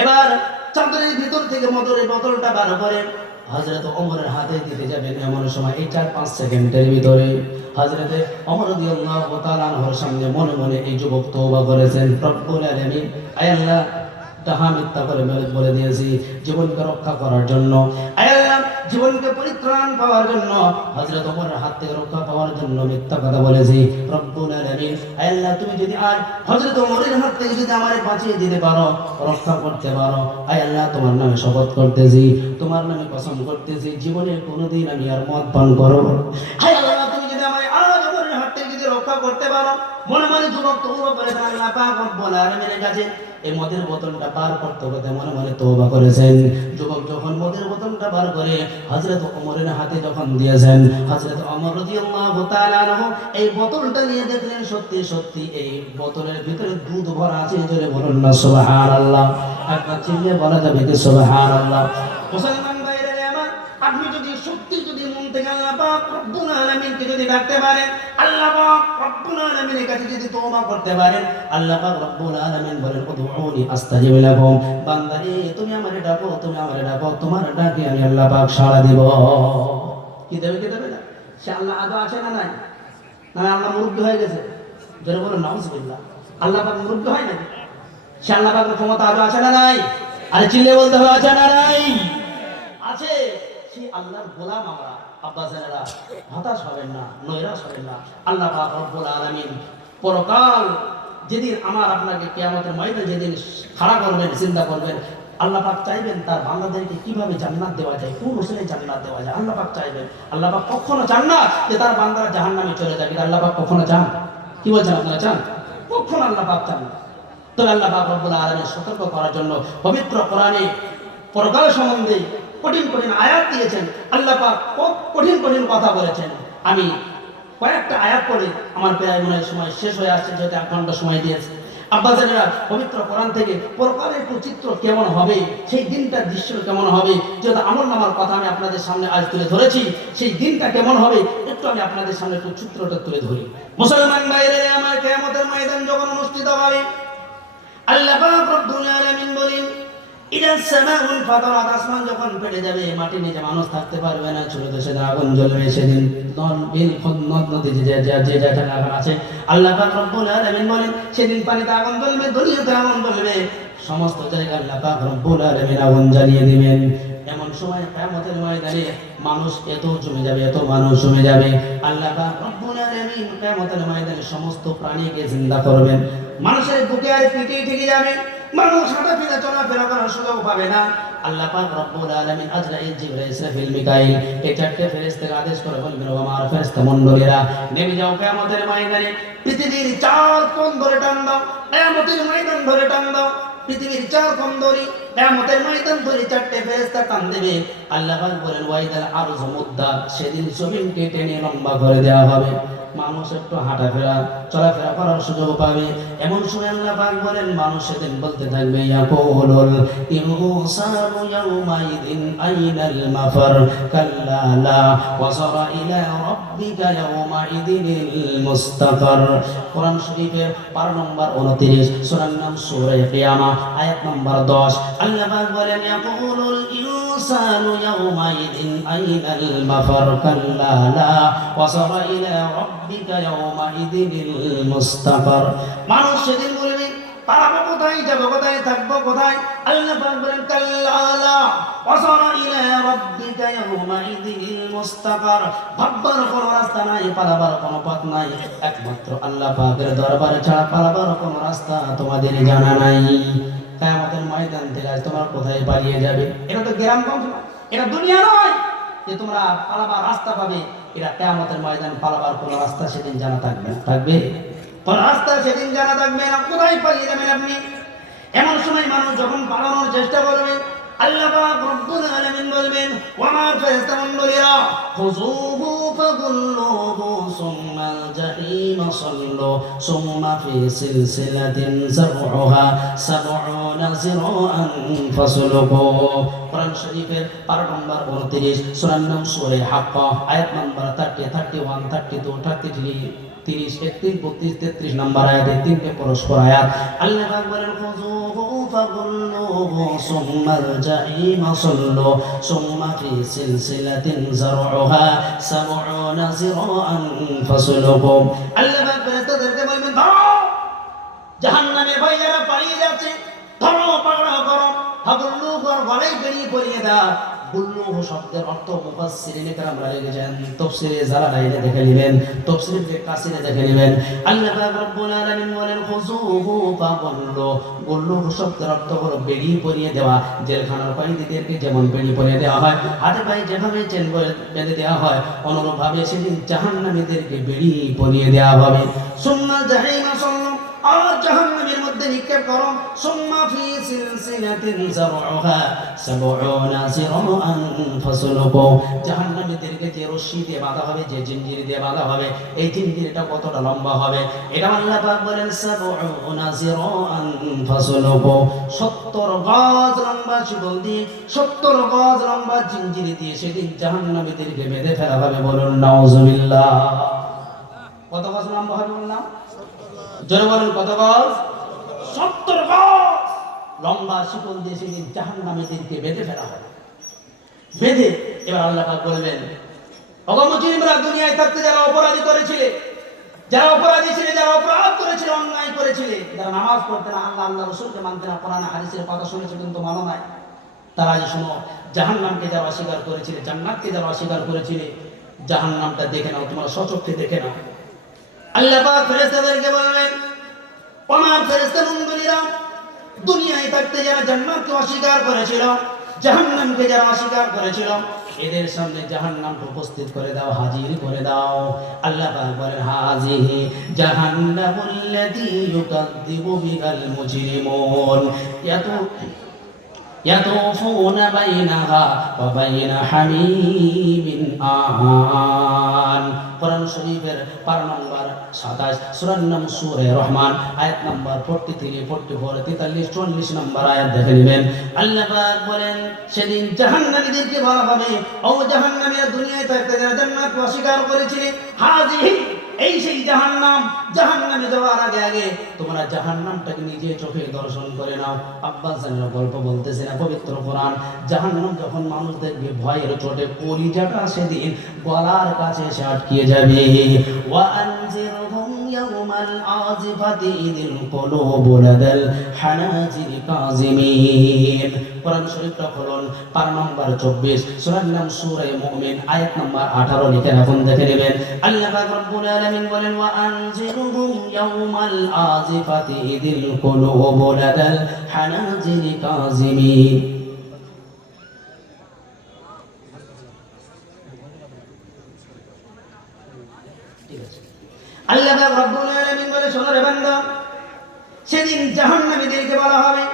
এবার চাদরের ভিতর থেকে মধুরের বোতলটা বার করে হযরত ওমরের হাতে দিতে যাবেন, এমন সময় এই 4-5 সেকেন্ডের ভিতরে হযরতে ওমর রাদিয়াল্লাহু তাআলা আনহুর সামনে মনে মনে এই যুবক তওবা করেছেন, রব্বুল আলামিন, আয় আল্লাহ, তাহা মিথ্যা করে বলে দিয়েছি জীবনকে রক্ষা করার জন্য, আয় আল্লাহ, জীবনকে পরিত্রাণ পাওয়ার জন্য, হযরত ওমরের হাত থেকে রক্ষা পাওয়ার জন্য মিথ্যা কথা বলেছি। রব্বুল আলামিন, আয় আল্লাহ, তুমি যদি আর হযরত ওমরের হাত থেকে যদি আমারে বাঁচিয়ে দিতে পারো, রক্ষা করতে পারো, আয় আল্লাহ, তোমার নামে শপথ করতেছি, তোমার নামে কসম করতেছি, জীবনে কোনোদিন আমি আর মদ পান করব না। আয় আল্লাহ, তুমি যদি আমারে আজ ওমরের হাত থেকে যদি রক্ষা করতে পারো, মনে মনে যুবক তওবা করে আল্লাহ পাক রব্বুল আলামিনের কাছে এই মদের বোতলটা বার করতে করতে মনে মনে তওবা করেছেন। যুবক যখন মদের বোতলটা বার করে হযরত ওমরের হাতে যখন দিয়েছেন, হযরত ওমর রাদিয়াল্লাহু তাআলা আনহু এই বোতলটা নিয়ে দেখলেন সত্যি সত্যি এই বোতলের ভিতরে দুধ ভরা আছে। জোরে বলুন না সুবহানাল্লাহ। একবার চিল্লে বলা যাবে কি সুবহানাল্লাহ। মুসলমান ভাইরা আমার, আপনি যদি সত্যি যদি মন থেকে আল্লাহ পাক রব্বুল আলামিনকে যদি ডাকতে পারেন, আল্লাহ পাক রব্বুল আলামিনের কাছে যদি তওবা করতে পারেন, আল্লাহ পাক রব্বুল আলামিন বলেন, উদউনি আস্তাজিব লাকুম, বান্দারে তুমি আমারে ডাকো, তুমি আমারে ডাকো, তোমার ডাকে আমি আল্লাহ পাক সাড়া দিব। কি দেবে কি দেবে না? সে আল্লাহ আদৌ আছে না নাই? না আল্লাহ মুরব্বি হয়ে গেছে? জোরে বলুন নাউজুবিল্লাহ। আল্লাহ পাক মুরব্বি হয় নাকি? সে আল্লাহ পাকের ক্ষমতা আদৌ আছে না নাই? আরে চিল্লে বলতে হবে, আছে না নাই? আছে। সেই আল্লাহর গোলাম আমরা, আব্বাজানেরা, হতাশ হবেন না, নৈরাশ হবেন না। আল্লাহ পাক রব্বুল আলামিন পরকাল যেদিন আমার আপনাকে কিয়ামতের ময়দানে যেদিন খাড়া করবেন, চিন্তা করবেন, আল্লাহ পাক চাইবেন তার বান্দাদেরকে কিভাবে জান্নাত দেওয়া যায়, কোন উসিলায় জান্নাত দেওয়া যায়। আল্লাহ পাক চাইবেন। আল্লাহ পাক কখনো চান না যে তার বান্দারা জাহান্নামে চলে যাবে। আল্লাহ পাক কখনো চান? কি বলছেন আপনারা, চান? কখনো আল্লাহ পাক চান না। তবে আল্লাহ পাক রব্বুল আলামিন সতর্ক করার জন্য পবিত্র কোরআনে পরকাল সম্বন্ধে কঠিন কঠিন আয়াত দিয়েছেন। আল্লাহ পাক কঠিন কঠিন কথা বলেছেন। আমি কয়েকটা আয়াত পড়ে আমার প্রায় মনে হয় সময় শেষ হয়ে আসছে, যেহেতু 1 ঘন্টা সময় দিয়েছে। আব্বাজানেরা, পবিত্র কোরআন থেকে পরকালের একটু চিত্র কেমন হবে, সেই দিনটার দৃশ্য কেমন হবে, যেহেতু আমলনামার কথা আমি আপনাদের সামনে আজ তুলে ধরেছি, সেই দিনটা কেমন হবে একটু আমি আপনাদের সামনে একটু চিত্রটা তুলে ধরি। মুসলমান ভাইরা আমার, কিয়ামতের ময়দান যখন অনুষ্ঠিত হবে, আল্লাহ পাক রব্বুল আলামিন বলেন, ইদা সামাউল ফাতারাত, আসমান যখন ফেটে যাবে, মাটির নিচে মানুষ থাকতে পারবে না, ছোট দেশে আগুন জ্বলবে, সেদিন বিল নদ নদী যে যেখানে আগুন আছে, আল্লাহ পাক রব্বুল আলামিন বলেন, সেদিন পানিতে আগুন জ্বলবে, দুনিয়াতে আগুন জ্বলবে, সমস্ত জায়গায় আল্লাহ পাক রব্বুল আলামিন আগুন জ্বালিয়ে দিবেন। এমন সময় কিয়ামতের ময়দানে মানুষ এত জমে যাবে, এত মানুষ জমে যাবে, আল্লাহ পাক রব্বুল আলামিন কিয়ামতের ময়দানে সমস্ত প্রাণীকে জিন্দা করবেন। মানুষের বুকে আর পিঠে ঠেকে যাবে, মানুষ হাঁটাফেরা চলাফেরা করার সুযোগ পাবে না। আল্লাহ পাক রব্বুল আলামিন আজরাইল, জিবরাইল, ইসরাফিল, মিকাইল এই 4টে ফেরেশতাকে আদেশ করে বলবেন, ও আমার ফেরেশতা মণ্ডলীরা, নেমে যাও কিয়ামতের ময়দানে, পৃথিবীর 4 কোণ ধরে টান দাও, কিয়ামতের ময়দান ধরে টান দাও, পৃথিবীর 4 কোণ ধরে কিয়ামতের ময়দান ধরে 4টে ফেরেশতা টান দেবে। আল্লাহ পাক বলেন, ওয়াইদাল আরজু মুদ্দাত, সেদিন জমিনকে টেনে লম্বা করে দেওয়া হবে, মানুষ একটু হাঁটাফেরা চলাফেরা করার সুযোগ পাবে। এমন সময় আল্লাহ পাক বলেন, মানুষ সেদিন বলতে থাকবে, ইয়াকুলুল ইনসানু ইয়াউমাইদিন আইনাল মাফার, কাল্লা লা ওয়াসারা ইলা রাব্বিকা ইয়াউমাইদিনিল মুস্তাকার। কোরআন শরীফের 12 নম্বর 29 সূরার নাম সূরা কিয়ামা, আয়াত নম্বর 10। আল্লাহ পাক বলেন, ইয়াকুলুল ইনসানু ইয়াউমাইদিন আইনাল মাফার, কাল্লা লা ওয়াসারা ইলা রাব্বিকা ইয়াউমাইদিনিল মুস্তাকার। মানুষ সেদিন বলবে, পালাবো কোথায়, যাবো কোথায়, থাকবো কোথায়? আল্লাহ পাক বলেন, কাল্লা লা ওয়াসারা ইলা রাব্বিকা ইয়াউমাইদিনিল মুস্তাকার। ভাববার কোনো রাস্তা নাই, পালাবার কোনো পথ নাই, একমাত্র আল্লাহ পাকের দরবারে ছাড়া পালাবার কোনো রাস্তা তোমাদের জানা নাই। কিয়ামতের ময়দান থেকে আজ তোমরা কোথায় পালিয়ে যাবে? এটা তো গ্রামগঞ্জ না, এটা দুনিয়া নয় যে তোমরা পালাবার রাস্তা পাবে। এটা কিয়ামতের ময়দান, পালাবার কোনো রাস্তা সেদিন জানা থাকবে না, থাকবে? কোন রাস্তা সেদিন জানা থাকবে না, কোথায় পালিয়ে যাবেন আপনি। এমন সময় মানুষ যখন পালানোর চেষ্টা করবে, আল্লাহ পাক রব্বুল আলামিন বলবেন, ওয়া মা ফেরেশতা মণ্ডলীরা, খুযুহু ফাগুল্লুহু সুম্মাল জাহিম সাল্লু সুম্মা ফি সিলসিলাতিন যারউহা সাবউনা যিরাআন ফাসলুকু। কোরআন শরীফের পারা নম্বর 29, সূরা নাম সূরা হাক্কা, আয়াত নম্বর 30, 31, 32, 33, 30, 31, 32, 33 নম্বর আয়াতে, তিনটে পরস্পর আয়াত। আল্লাহ পাক বলেন, খুযুহু ফাগুল্লুহু সুম্মাল জাহিম সাল্লু সুম্মা ফি সিলসিলাতিন যারউহা সাবউনা যিরাআন ফাসলুকু। আল্লাহ পাক ফেরেশতাদেরকে বলবেন, ধরো জাহান্নামের ভাই যারা পালিয়ে যাচ্ছে, ধরো, পাকড়াও করো। ফাগুল্লুহু গলায় বেরিয়ে পড়িয়ে দাও। গুল্লুহু শব্দের অর্থ মুফাসসিরিনে কেরামরা লিখেছেন, তাফসীরে জালালাইনে দেখে নেবেন, তাফসীরে কাসিরে দেখে নেবেন। আল্লাহ পাক রব্বুল আলামিন বলেন, খুযুহু ফাগুল্লু। গুল্লুহু শব্দের অর্থ হলো বেরিয়ে পড়িয়ে দেওয়া। জেলখানার কয়েদিদেরকে যেমন বেরিয়ে পড়িয়ে দেওয়া হয়, হাতে পায়ে যেভাবে চেন বেঁধে দেওয়া হয়, অনুরূপভাবে সেদিন জাহান্নামীদেরকে বেরিয়ে পড়িয়ে দেওয়া হবে। সুম্মা জাহিমা সাল্লু, আর জাহান্নামের মধ্যে নিক্ষেপ করো। সুম্মা ফি সিলসিলাতিন যারউহা সাবউনা যিরাআন ফাসলুকু। জাহান্নামীদেরকে যে রশি দিয়ে বাঁধা হবে, যে জিঞ্জির দিয়ে বাঁধা হবে, এই জিঞ্জিরটা কতটা লম্বা হবে? এটা আল্লাহ পাক বলেন, সাবউনা যিরাআন ফাসলুকু। 70 গজ লম্বা শিকল দিয়ে, 70 গজ লম্বা জিঞ্জির দিয়ে সেদিন জাহান্নামীদেরকে বেঁধে ফেলা হবে। বলুন নাউজুবিল্লাহ। কত গজ লম্বা হবে বললাম? জোরে বলেন, কত গজ? 70 গজ লম্বা শিকল দিয়ে সেদিন জাহান্নামীদেরকে বেঁধে ফেলা হবে। বেঁধে এবার আল্লাহ পাক বলবেন, ওগো মুজরিমরা, দুনিয়ায় থাকতে যারা অপরাধী করেছিলে, যারা অপরাধী ছিলে, যারা অপরাধ করেছিল, অন্যায় করেছিলে, যারা নামাজ পড়তে না, আল্লাহ রাসূলকে মানতে না, কোরআন হাদিসের কথা শুনেছে কিন্তু মানো নাই, তারা আজ শোনো, জাহান্নামকে যারা অস্বীকার করেছিলে, জান্নাতকে যারা অস্বীকার করেছিলে, জাহান্নামটা দেখে নাও, তোমরা স্বচক্ষে দেখে নাও। আল্লাহ পাক ফেরেশতাদেরকে বলবেন, আমার ফেরেশতা মণ্ডলীরা, দুনিয়ায় থাকতে যারা জান্নাতকে অস্বীকার করেছিল, জাহান্নামকে যারা অস্বীকার করেছিল, এদের সামনে জাহান্নামকে উপস্থিত করে দাও, হাজির করে দাও। আল্লাহ পাক বলেন, হাজিহি জাহান্নামুল্লাতী ইউকাযযিবু বিহাল মুজরিমুন ইয়াতুফুনা বাইনাহা ওয়া বাইনা হামিমিন আন। কোরআন শরীফের পারা নম্বর 27, সূরা নাম সূরা রহমান, আয়াত নম্বর 43, 44, 43, 44 নম্বর আয়াত দেখে নেবেন। আল্লাহ পাক বলেন, সেদিন জাহান্নামীদেরকে বলা হবে, ও জাহান্নামীরা, দুনিয়ায় থাকতে যারা জান্নাতকে অস্বীকার করেছিলে, হাজিহি, এই সেই জাহান্নাম। জাহান্নামে যাওয়ার আগে আগে তোমরা জাহান্নামটাকে নিজে চোখে দর্শন করে নাও। আব্বাস জানেন গল্প বলতেছে না, পবিত্র কোরআন। জাহান্নাম যখন মানুষ দেখবে, ভয়ের চোটে কলিজাটা সেদিন গলার কাছে এসে আটকিয়ে যাবে। ওয়া আনজিরহুম ইয়াওমাল আজিফাতি ইযিল কুলুবু লাদাল হানাজিরি কাযিমিন। কোরআন শরীফটা খুলুন, পারা নম্বর 24, সূরা নাম সূরা মুমিন, আয়াত নম্বর 18 লিখে রাখুন, দেখে নেবেন। আল্লাহ পাক রব্বুল আলামিন বলেন, ওয়া আনজিরহুম ইয়াওমাল আজিফাতি ইযিল কুলুবু লাদাল হানাজিরি কাযিমিন। আল্লাহ পাক রব্বুল আলামিন বলে, শোনো রে বান্দা, সেদিন জাহান্নামীদেরকে বলা হবে,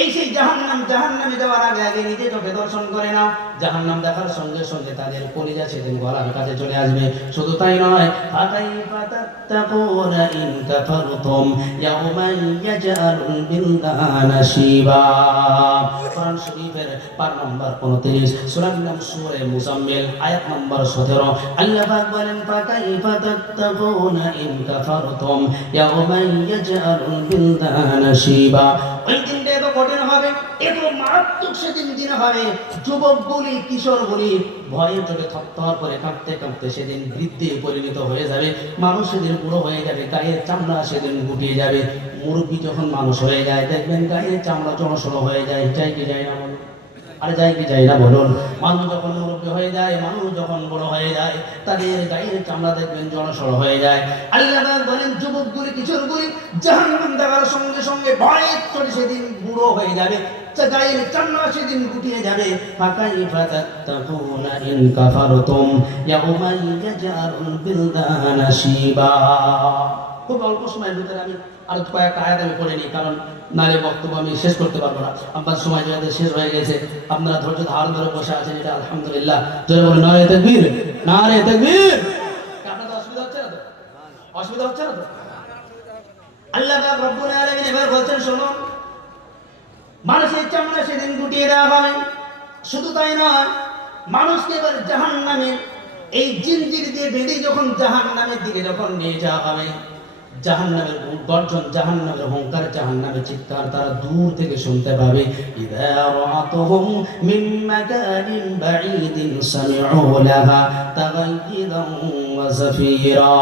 এই সেই জাহান্নাম, জাহান্নামে যাওয়ার আগে আগে নিজে চোখে দর্শন করে নাও। জাহান্নাম দেখার সঙ্গে সঙ্গে তাদের কলিজা সেদিন গলার কাছে চলে আসবে। শুধু তাই নয়, ফাকাইফা তাত্তাকুনা ইন কাফারতুম ইয়াওমান ইয়াজআলুল বিলদানা শিবা। কোরআন শরীফের পারা নম্বর 29, সূরা নাম সূরা মুজাম্মিল, আয়াত নম্বর 17। আল্লাহ পাক বলেন, ফাকাইফা তাত্তাকুনা ইন কাফারতুম ইয়াওমান ইয়াজআলুল বিলদানা শিবা। ওই দিনটা এত কঠিন হবে, এত মারাত্মক সেদিন দিন হবে, যুবক বলি, কিশোর বলি, ভয়ে চোখে থরথর করে কাঁপতে কাঁপতে সেদিন বৃদ্ধে পরিণত হয়ে যাবে। মানুষ সেদিন বুড়ো হয়ে যাবে, গায়ের চামড়া সেদিন গুটিয়ে যাবে। মুরব্বী যখন মানুষ হয়ে যায়, দেখবেন গায়ের চামড়া জড়সড় হয়ে যায়। যায় কি যায় না বলুন? আরে যায় কি যায় না বলুন? মানুষ যখন মুরব্বী হয়ে যায়, মানুষ যখন বড় হয়ে যায়, তাদের গায়ের চামড়া দেখবেন জড়সড় হয়ে যায়। আল্লাহ পাক বলেন, যুবকগুলি, কিশোরগুলি জাহান্নাম দেখার সঙ্গে সঙ্গে ভয়ে চলে সেদিন বুড়ো হয়ে যাবে, গায়ের চামড়া সেদিন গুটিয়ে যাবে। ফাকাইফা তাত্তাকুনা ইন কাফারতুম ইয়াওমান ইয়াজআলুল বিলদানা শিবা। খুব অল্প সময়ের ভিতরে আমি আর কয়েকটা আয়াত আমি পড়ে নিই, কারণ নারে বক্তব্য আমি শেষ করতে পারবো না। আপনার সময় যেহেতু শেষ হয়ে গেছে, আপনারা ধৈর্য ধারণ ধরে বসে আছেন, এটা আলহামদুলিল্লাহ। জোরে বলুন নারে তাকবীর, নারে তাকবীর। আপনাদের অসুবিধা হচ্ছে না তো? অসুবিধা হচ্ছে না তো? আল্লাহ পাক রব্বুল আলামিন এবার বলছেন, শোনো, মানুষের চামড়া সেদিন গুটিয়ে দেওয়া হবে। শুধু তাই নয়, মানুষকে এবার জাহান্নামে এই জিনজির দিয়ে বেঁধে যখন জাহান্নামের দিকে যখন নিয়ে যাওয়া হবে, জাহান্নামের গর্জন, জাহান্নামের হুঙ্কার, জাহান্নামের চিৎকার তারা দূর থেকে শুনতে পাবে। ইযা রাআতুহুম মিন মাকানিন বাঈদিন সামি'উ লাহা তাগায়্যুদান ওয়া যাফীরা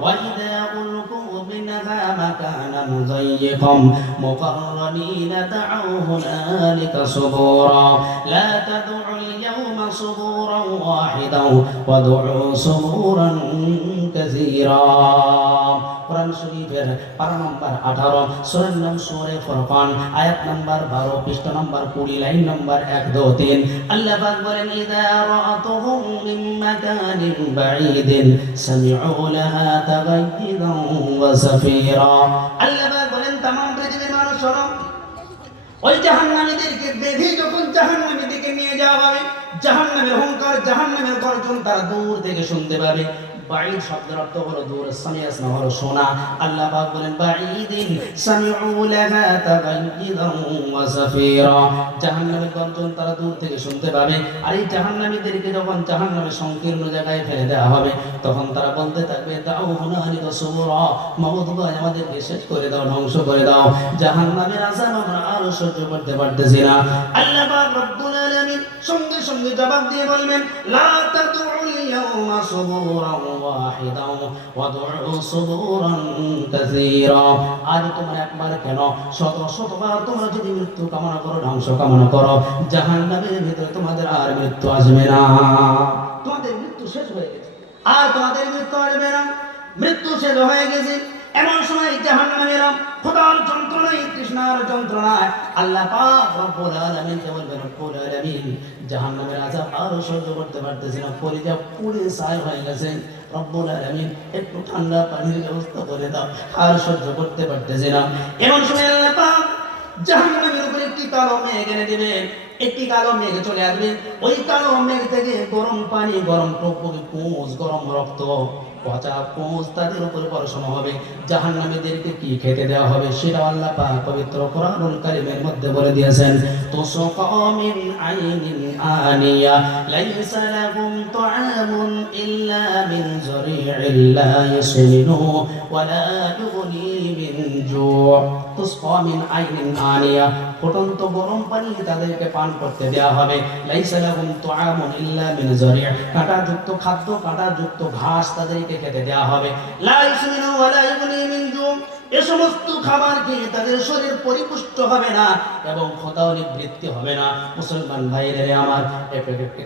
ওয়া ইযা উলকু মিনহা মাকানান দায়্যিকান মুকাররানিনা দা'উ হুনালিকা সুবুরা লা তাদ'উল ইয়াওমা সুবুরান ওয়াহিদান ওয়াদ'উ সুবুরান কাসীরা। কোরআন শরীফের পারা নম্বর 18, সূরার নাম সূরা ফুরকান, আয়াত নম্বর 12, পৃষ্ঠা নম্বর 20, লাইন নম্বর 1, 2, 3। আল্লাহ পাক বলেন, ইযা রাআতুহুম মিন মাকানিন বাঈদিন সামি'উ লাহা তাগায়্যুদান ওয়া যাফীরা। আল্লাহ পাক বলেন, तमाम পৃথিবীর মানুষ শোনো, ওই জাহান্নামীদেরকে বেঁধে যখন জাহান্নামের দিকে নিয়ে যাওয়া হবে, জাহান্নামের হুঙ্কার, জাহান্নামের গর্জন তারা দূর থেকে শুনতে পাবে। বাঈদ শব্দের অর্থ হলো দূর, সামিয়াস না হলো শোনা। আল্লাহ পাক বলেন, বাঈদিন সামি'ু লাহা তাগায়্যুদান ওয়া যাফীরা। জাহান্নামের গর্জন তারা দূর থেকে শুনতে পাবে। আর এই জাহান্নামীদেরকে যখন জাহান্নামের সংকীর্ণ জায়গায় ফেলে দেওয়া হবে, তখন তারা বলতে থাকবে, দাউ হুনালিকা সুবুরা, মাবুদ ভাই আমাদেরকে শেষ করে দাও, ধ্বংস করে দাও, জাহান্নামের আযাব আমরা আর সহ্য করতে পারতেছি না। আল্লাহ পাক রব্বুল আলামিন সঙ্গে সঙ্গে জবাব দিয়ে বলবেন, লা তাদউল ইয়াওমা সুবুরান ওয়াহিদান ওয়াদউ সুবুরান কাসীরা। আজ তোমরা একবার কেন, শত শতবার তোমরা যদি মৃত্যু কামনা করো, ধ্বংস কামনা করো, জাহান্নামের ভিতরে তোমাদের আর মৃত্যু আসবে না। তোমাদের মৃত্যু শেষ হয়ে গেছে, আর তোমাদের মৃত্যু আসবে না। মৃত্যু শেষ হয়ে গেছে। এমন সময় জাহান্নামীরা খোদার যন্ত্রণায়, তৃষ্ণার যন্ত্রণায় আল্লাহ পাক রব্বুল আলামিনকে বলবেন, রব্বুল আলামিন জাহান্নামের আযাব আর সহ্য করতে পারতেছি না, পরিজা পুড়ে ছাই হয়ে গেছে, রব্বুল আলামিন একটু ঠান্ডা পানির ব্যবস্থা করে দাও, আর সহ্য করতে পারতেছি না। এমন সময় আল্লাহ পাক জাহান্নামের উপরে একটি কালো মেঘ এনে দিবেন। একটি কালো মেঘ চলে আসবে। ওই কালো মেঘ থেকে গরম পানি, গরম টকবকে পুঁজ, গরম রক্ত, পচা পুঁজ তাদের উপরে বর্ষণ হবে। জাহান্নামীদেরকে কি খেতে দেওয়া হবে সেটা আল্লাহ পাক পবিত্র কোরআনুল কারীমের মধ্যে বলে দিয়েছেন, তুসকা মিন আইনিন আনিয়া লাইসা লাহুম তুআমুন ইল্লা মিন যরি'in লা ইয়াসমিনু ওয়া লা ইউগনি মিন জু'। তুসকা মিন আইনিন আনিয়া, ফুটন্ত গরম পানি তাদেরকে পান করতে দেওয়া হবে। লাইসা লাহুম তুআমুন ইল্লা মিন যরি', কাঁটাযুক্ত খাদ্য, কাঁটাযুক্ত ঘাস তাদেরকে খেতে দেওয়া হবে। লা ইয়াসমিনু ওয়া লা ইউগনি মিন জু', এই সমস্ত খাবার খেয়ে তাদের শরীর পরিপুষ্ট হবে না এবং ক্ষুধাও নিবৃত্তি হবে না। মুসলমান ভাইরে আমার,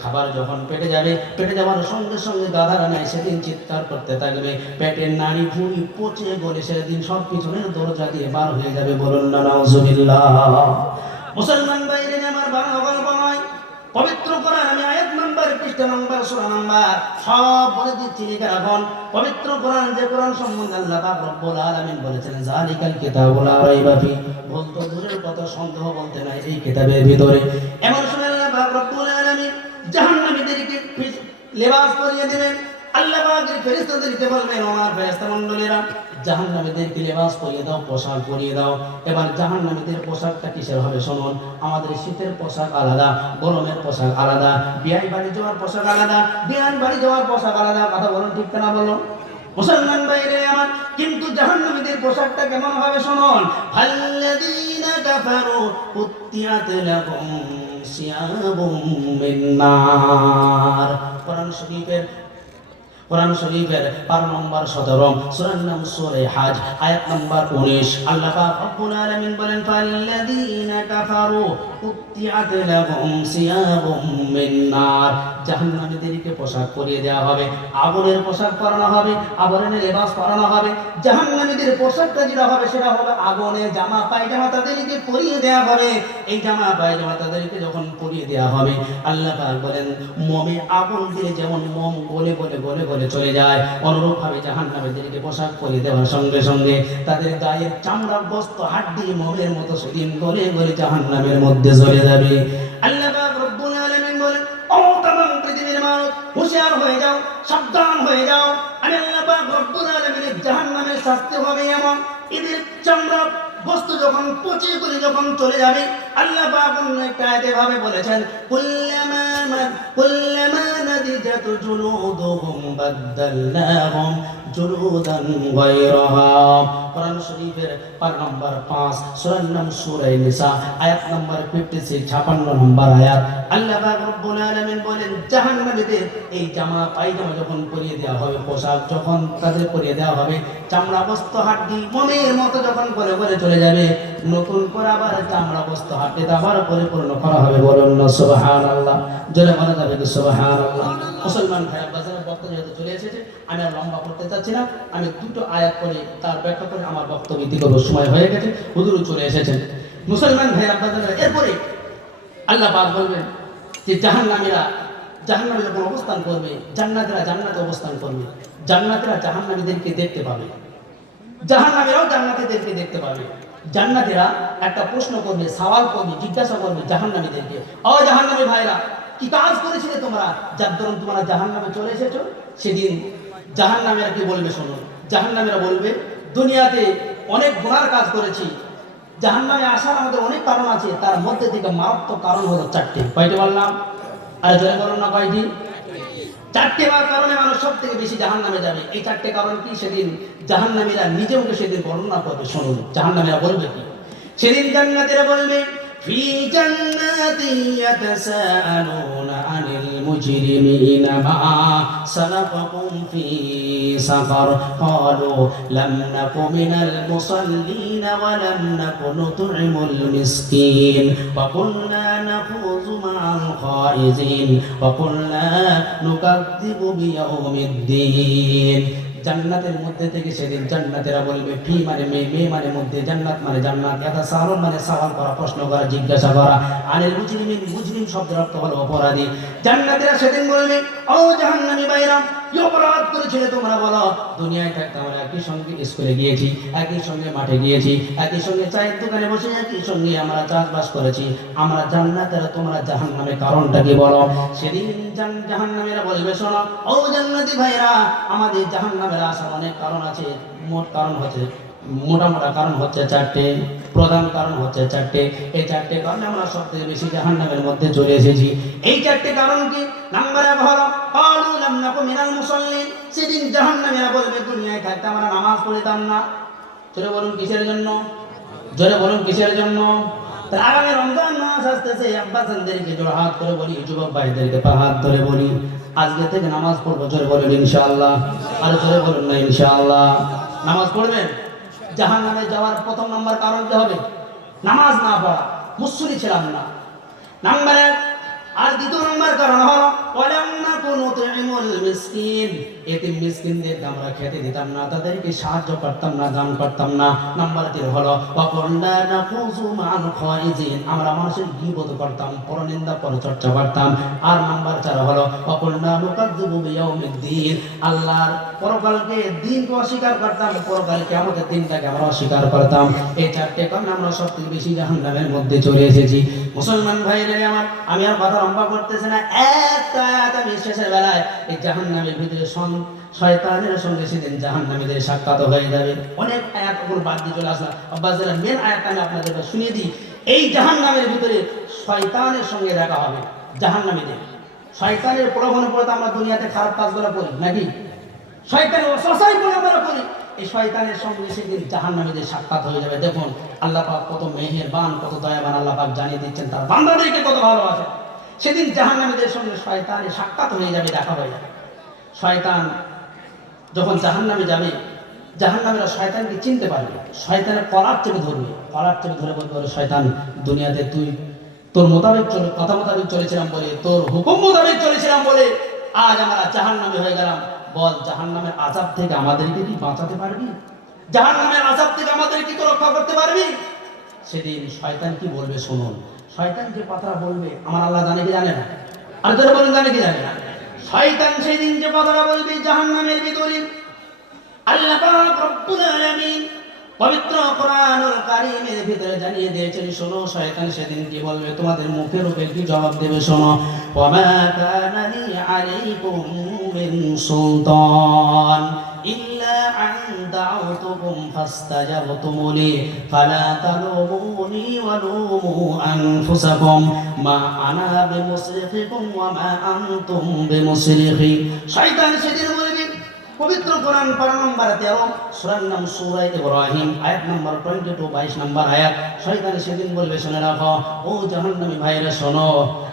খাবার যখন পেটে যাবে, পেটে যাওয়ার সঙ্গে সঙ্গে গাধারা নাই সেদিন চিৎকার করতে থাকবে, পেটের নাড়ি ভুঁড়ি পচে গলে সেদিন সব পিছনের দরজা দিয়ে বার হয়ে যাবে। বলুন না নাউজুবিল্লাহ। মুসলমান ভাইরে আমার, বাংলা গল্প নয়, পবিত্র কোরআন আমি আয়াত নাম্বার, পৃষ্ঠা নাম্বার, সূরা নাম্বার সব বলে দিচ্ছি লিখে রাখুন। পবিত্র কোরআন, যে কোরআন সম্বন্ধে আল্লাহ পাক রব্বুল আলামিন বলেছেন, যালিকাল কিতাবুল লা রাইবা ফি, বলতো দূরের কথা, সন্দেহ বলতে নাই এই কিতাবের ভিতরে। এমন সময় আল্লাহ পাক রব্বুল আলামিন জাহান্নামীদেরকে লেবাস পরিয়ে দিবেন। আল্লাহ পাকের ফেরেশতাদেরকে বলবেন, আমার ফেরেশতা মণ্ডলীরা জাহান্নামীদেরকে লেবাস পরিয়ে দাও, পোশাক পরিয়ে দাও। এবার জাহান্নামীদের পোশাকটা কিসের হবে শুনুন। আমাদের শীতের পোশাক আলাদা, গরমের পোশাক আলাদা, বিয়ে বাড়ি যাওয়ার পোশাক আলাদা, বিয়ে বাড়ি যাওয়ার পোশাক আলাদা। কথা বলুন ঠিক না বলো মুসলমান ভাইরে আমার। কিন্তু জাহান্নামীদের পোশাকটা কেমন হবে শুনুন। ফাল্লাযীনা কাফারু কুত্তিয়াত লাহুম সিয়াবুম মিন নার। কোরআন শরীফের পারা নম্বর 17, সূরার নাম সূরা হাজ, আয়াত নম্বর 19। আল্লাহ পাক রব্বুল আলামিন বলেন, ফাল্লাযীনা কাফারু কুত্তিয়াত লাহুম সিয়াবুম মিন নার। জাহান্নামীদেরকে পোশাক পরিয়ে দেওয়া হবে, আগুনের পোশাক পরানো হবে, আগুনের লেবাস পরানো হবে। জাহান্নামীদের পোশাকটা যেটা হবে সেটা হবে আগুনের জামা পায়জামা তাদেরকে পরিয়ে দেওয়া হবে। এই জামা পায়জামা তাদেরকে যখন পরিয়ে দেওয়া হবে, আল্লাহ পাক বলেন, মোমে আগুন দিয়ে যেমন মোম গলে গলে গলে গলে করে চলে যায়। অনুরূপভাবে জাহান্নামীদেরকে পোশাক পরিয়ে দেওয়ার সঙ্গে সঙ্গে তাদের গায়ের চামড়া বস্ত্র হাড্ডি মোমের মতো সেদিন গলে গলে জাহান্নামের মধ্যে চলে যাবে। আল্লাহ পাক রব্বুল আলামিন বলেন, ও তামাম পৃথিবীর মানুষ হুঁশিয়ার হয়ে যাও, সাবধান হয়ে যাও। আমি আল্লাহ পাক রব্বুল আলামিনের জাহান্নামের শাস্তি হবে এমন, এদের চামড়া বস্তু যখন পচে গলে যখন চলে যাবে, আল্লাহ পাক অন্য একটা আয়াতে ভাবে বলেছেন, কুল্লামা নাদিজাত জুলুদুহুম বাদদালনাহুম জুলুদান গায়রাহা। কোরআন শরীফের পারা নম্বর 5 সূরা নাম সূরা নিসা আয়াত নম্বর 56 56 নম্বর আয়াত। আল্লাহ পাক রব্বুল আলামিন বলেন, জাহান্নামীদের এই জামা পায়জামা যখন পরিয়ে দেওয়া হবে, পোশাক যখন তাদের পরিয়ে দেওয়া হবে, চামড়া বস্ত্র হাড্ডি মোমের মতো যখন করে করে চলে যাবে, নতুন করে আবার চামড়া বস্ত্র হাড্ডি আবার পরিপূর্ণ করা হবে। বলুন না সুবহানাল্লাহ, জোরে বলা যাবে কি সুবহানাল্লাহ। মুসলমান ভাই বাজারের বক্তব্য যেহেতু চলে এসেছে, আমি আর লম্বা করতে চাচ্ছি না, আমি দুটো আয়াত পড়ে তার ব্যাখ্যা করে আমার বক্তব্য ইতি করব, সময় হয়ে গেছে, হুজুর চলে এসেছেন। মুসলমান ভাই বাজারের এরপরে আল্লাহ পাক বলবেন যে জাহান্নামীরা জাহান্নামে যখন অবস্থান করবে, জান্নাতীরা জান্নাতে অবস্থান করবে, জান্নাতীরা জাহান্নামীদেরকে দেখতে পাবে, জাহান্নামীরাও জান্নাতীদেরকে দেখতে পাবে। জান্নাতীরা একটা প্রশ্ন করবে, সওয়াল করবে, জিজ্ঞাসা করবে জাহান্নামীদেরকে, ও জাহান্নামী ভাইরা, কি কাজ করেছিলে তোমরা যার দরুন তোমরা জাহান্নামে চলে এসেছো? সেদিন জাহান্নামীরা কি বলবে শুনুন। জাহান্নামীরা বলবে, দুনিয়াতে অনেক গুনার কাজ করেছি, জাহান্নামে আসার আমাদের অনেক কারণ আছে, তার মধ্যে থেকে মারাত্মক কারণ হলো 4টি। কয়টি বললাম? আর জয় বলুন না কয়টি? 4টি কারণে মানুষ সব থেকে বেশি জাহান্নামে যাবে। এই 4টি কারণ কি সেদিন জাহান্নামীরা নিজেও সেদিন বর্ণনা করবে শুনুন। জাহান্নামীরা বলবে কি সেদিন? জান্নাতীরা বলবে, ফি জান্নাতিন ইয়াতাসাআলুনা আনিল মুজরিমিনা মা সালাকাকুম ফি সাকার ক্বালু লাম নাকু মিনাল মুসাল্লিনা ওয়া লাম নাকু নুত'imul মিসকিন ওয়া কুননা নাখুযু মা'আল খাইজিন ওয়া কুননা নুকাযযিবু বিয়াউমিদ্দিন। জান্নাতের মধ্যে থেকে সেদিন জান্নাতীরা বলবে, ফি মানে মে মানে মধ্যে, জান্নাত মানে জান্নাত, এটা সাওয়াল মানে সওয়াল করা, প্রশ্ন করা, জিজ্ঞাসা করা। আনিল মুজরিমিন, মুজরিম শব্দের অর্থ হলো অপরাধী। জান্নাতীরা সেদিন বলবে, ও জাহান্নামী ভাইরা, কি অপরাধ করেছিলে তোমরা বলো? দুনিয়ায় থাকতে আমরা একই সঙ্গে স্কুলে গিয়েছি, একই সঙ্গে মাঠে গিয়েছি, একই সঙ্গে চায়ের দোকানে বসে একই সঙ্গে আমরা চাষবাস করেছি, আমরা জান্নাতীরা, তোমরা জাহান্নামে কারণটা কি বলো? সেদিন জাহান্নামীরা বলবে, শোনো ও জান্নাতি ভাইরা, আমাদের জাহান্নামের আসার অনেক কারণ আছে, মোট কারণ হচ্ছে, মোটা কারণ হচ্ছে 4টে, প্রধান কারণ হচ্ছে 4টে। এই 4টে কারণে আমরা সবথেকে বেশি জাহান্নামের মধ্যে চলে এসেছি। এই 4টে কারণ কি? নাম্বার 1 হলো ক্বালু লাম নাকু মিনাল মুসাল্লিন। সেদিন জাহান্নামীরা বলবে, দুনিয়ায় থাকতে আমরা নামাজ পড়তাম না। জোরে বলুন কিসের জন্য? জোরে বলুন কিসের জন্য? তার আগামী রমজান মাস আসতেছে, আব্বাসানদেরকে জোড়া হাত করে বলি, যুবক ভাইদেরকে পা হাত ধরে বলি, আজকে থেকে নামাজ পড়বো। জোরে বলুন ইনশাআল্লাহ। আর জোরে বলুন না ইনশাআল্লাহ। নামাজ পড়বেন। জাহান্নামে যাওয়ার প্রথম নাম্বার কারণ কি হবে? নামাজ না পড়া, মুসল্লি ছিলাম না, নাম্বার 1। আর দ্বিতীয় নাম্বার কারণ হলো ওয়ালাম নাকু নুত'imul মিসকিন, এতিম মিসকিনদেরকে আমরা খেতে দিতাম না, তাদেরকে সাহায্য করতাম না, দান করতাম না। নাম্বার 3 হলো ওয়া কুননা নাখুযু মা'আল খাইজিন, আমরা মানুষের গীবত করতাম, পরনিন্দা পরচর্চা করতাম। আর নাম্বার 4 হলো ওয়া কুননা নুকাযযিবু বিয়াউমিদ্দিন, আল্লাহর পরকালকে, দিনকে অস্বীকার করতাম, পরকাল কিয়ামতের দিনটাকে আমরা অস্বীকার করতাম। এই 4টে কারণে আমরা সবথেকে বেশি জাহান্নামের মধ্যে চলে এসেছি। মুসলমান ভাইরা আমার, আমি আর কথা লম্বা করতেছি না, একটা আয়াত আমি শেষের বেলায় এই জাহান্নামের ভিতরে শয়তানের সঙ্গে সেদিন জাহান্নামীদের সাক্ষাৎ হয়ে যাবে। অনেক আয়াত ওগুলো বাদ দিয়ে চলে আসলাম, আব্বাসের মেন আয়াতটা আমি আপনাদেরকে শুনিয়ে দিই। এই জাহান্নামের ভিতরে শয়তানের সঙ্গে দেখা হবে জাহান্নামীদের। শয়তানের প্রলোভনে পড়ে আমরা দুনিয়াতে খারাপ কাজগুলো করি নাকি? শয়তানের ওয়াসওয়াসায় পড়ে আমরা করি। এই শয়তানের সঙ্গে সেদিন জাহান্নামীদের সাক্ষাৎ হয়ে যাবে। দেখুন আল্লাহ পাক কত মেহেরবান, কত দয়াবান, আল্লাহ পাক জানিয়ে দিচ্ছেন তার বান্দাদেরকে কত ভালোবাসে। সেদিন জাহান্নামীদের সঙ্গে শয়তানের সাক্ষাৎ হয়ে যাবে, দেখা হয়ে যাবে। শয়তান যখন জাহান্নামে যাবে, জাহান্নামীরা শয়তানকে চিনতে পারবে, শয়তানের কলার চেপে ধরবে, কলার চেপে ধরে বলবে, শয়তান দুনিয়াতে তুই তোর মোতাবেক কথা মোতাবেক চলেছিলাম বলে, তোর হুকুম মোতাবেক চলেছিলাম বলে আজ আমরা জাহান্নামী হয়ে গেলাম। বল, জাহান্নামের আযাব থেকে আমাদেরকে কি বাঁচাতে পারবি? জাহান্নামের আযাব থেকে আমাদেরকে কি রক্ষা করতে পারবি? সেদিন শয়তান কি বলবে শুনুন। শয়তান যে কথা বলবে আমার আল্লাহ জানে কি জানে না? আর যারা বলেন জানে কি জানে না? শয়তান সেদিন যে কথাটা বলবে জাহান্নামের ভিতরে, আল্লাহ পাক রব্বুল আলামিন পবিত্র কোরআনুল কারীমের ভিতরে জানিয়ে দিয়েছেন, শোনো শয়তান সেদিন কি বলবে, তোমাদের মুখের উপরে কি জবাব দেবে শোনো। ওয়ামা কানা লি আলাইকুম মিন সুলতান ইল্লা আন দাউতুকুম ফাস্তাজাবতুমুলি ফালা তালুমুনি ওয়া লুমু আনফুসাকুম মা আনা বিমুসরিখিকুম ওয়া মা আনতুম বিমুসরিখি। শয়তান সেদিন বলবে, পবিত্র কোরআন পারা নম্বর 13 সূরার নাম সূরা ইব্রাহিম আয়াত নম্বর 22 22 নম্বর আয়াত। শয়তান সেদিন বলবে, শুনে রাখো ও জাহান্নামী ভাইরা শোনো,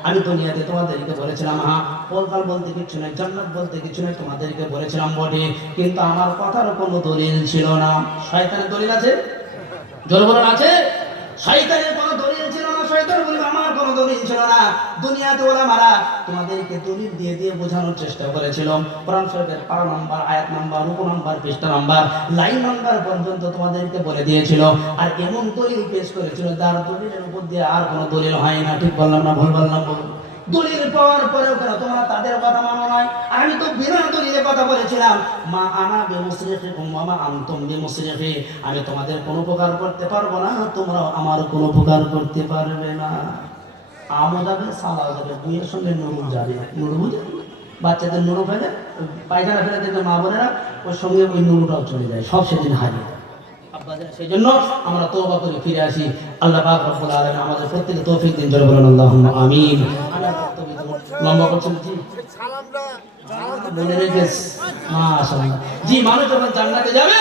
আমি দুনিয়াতে তোমাদেরকে বলেছিলাম হ্যাঁ পরকাল বলতে কিছু নাই, জান্নাত বলতে কিছু নাই, তোমাদেরকে বলেছিলাম বটে, কিন্তু আমার কথার কোনো দলিল ছিল না। শয়তানের দলিল আছে? জোরে বলুন আছে? শয়তানের কোনো দলিল ছিল না। শয়তান বলবে আমার কোনো দলিল ছিল না। দুনিয়াতে ওলামারা তোমাদেরকে দলিল দিয়ে দিয়ে বোঝানোর চেষ্টা করেছিল। কোরআন শরীফের পারা নাম্বার আয়াত নাম্বার রূপ নাম্বার পৃষ্ঠা নাম্বার লাইন নাম্বার পর্যন্ত তোমাদেরকে বলে দিয়েছিল, আর এমন দলিল পেশ করেছিল যার দলিলের উপর দিয়ে আর কোনো দলিল হয় না। ঠিক বললাম না ভুল বললাম? দলিল পাওয়ার পরেও কেন তোমরা তাদের কথা মানো নাই? আমি তো বিনা দলিলে কথা বলেছিলাম, মা আনা বিমুসরিখিকুম ওয়া মা আনতুম বিমুসরিখি, আমি তোমাদের কোনো উপকার করতে পারবো না, তোমরাও আমার কোনো উপকার করতে পারবে না। আমও যাবে সালাও যাবে, দুইয়ের সঙ্গে নুরু যাবে। নুরু বুঝে বাচ্চাদের নুরু ফেলে পায়খানা ফেলে দিতে মা বোনেরা, ওর সঙ্গে ওই নুরুটাও চলে যায়, সব সেদিন হারিয়ে। সেই জন্য আমরা তওবা করে ফিরে আসি। আল্লাহ পাক রব্বুল আলামিন আমাদের প্রত্যেককে তৌফিক দিন, জোরে বলুন আল্লাহুম্মা আমিন। লম্বা করছেন জি সালামটা বলে রেখেছি মাশাআল্লাহ। জি মানুষ যখন জান্নাতে যাবে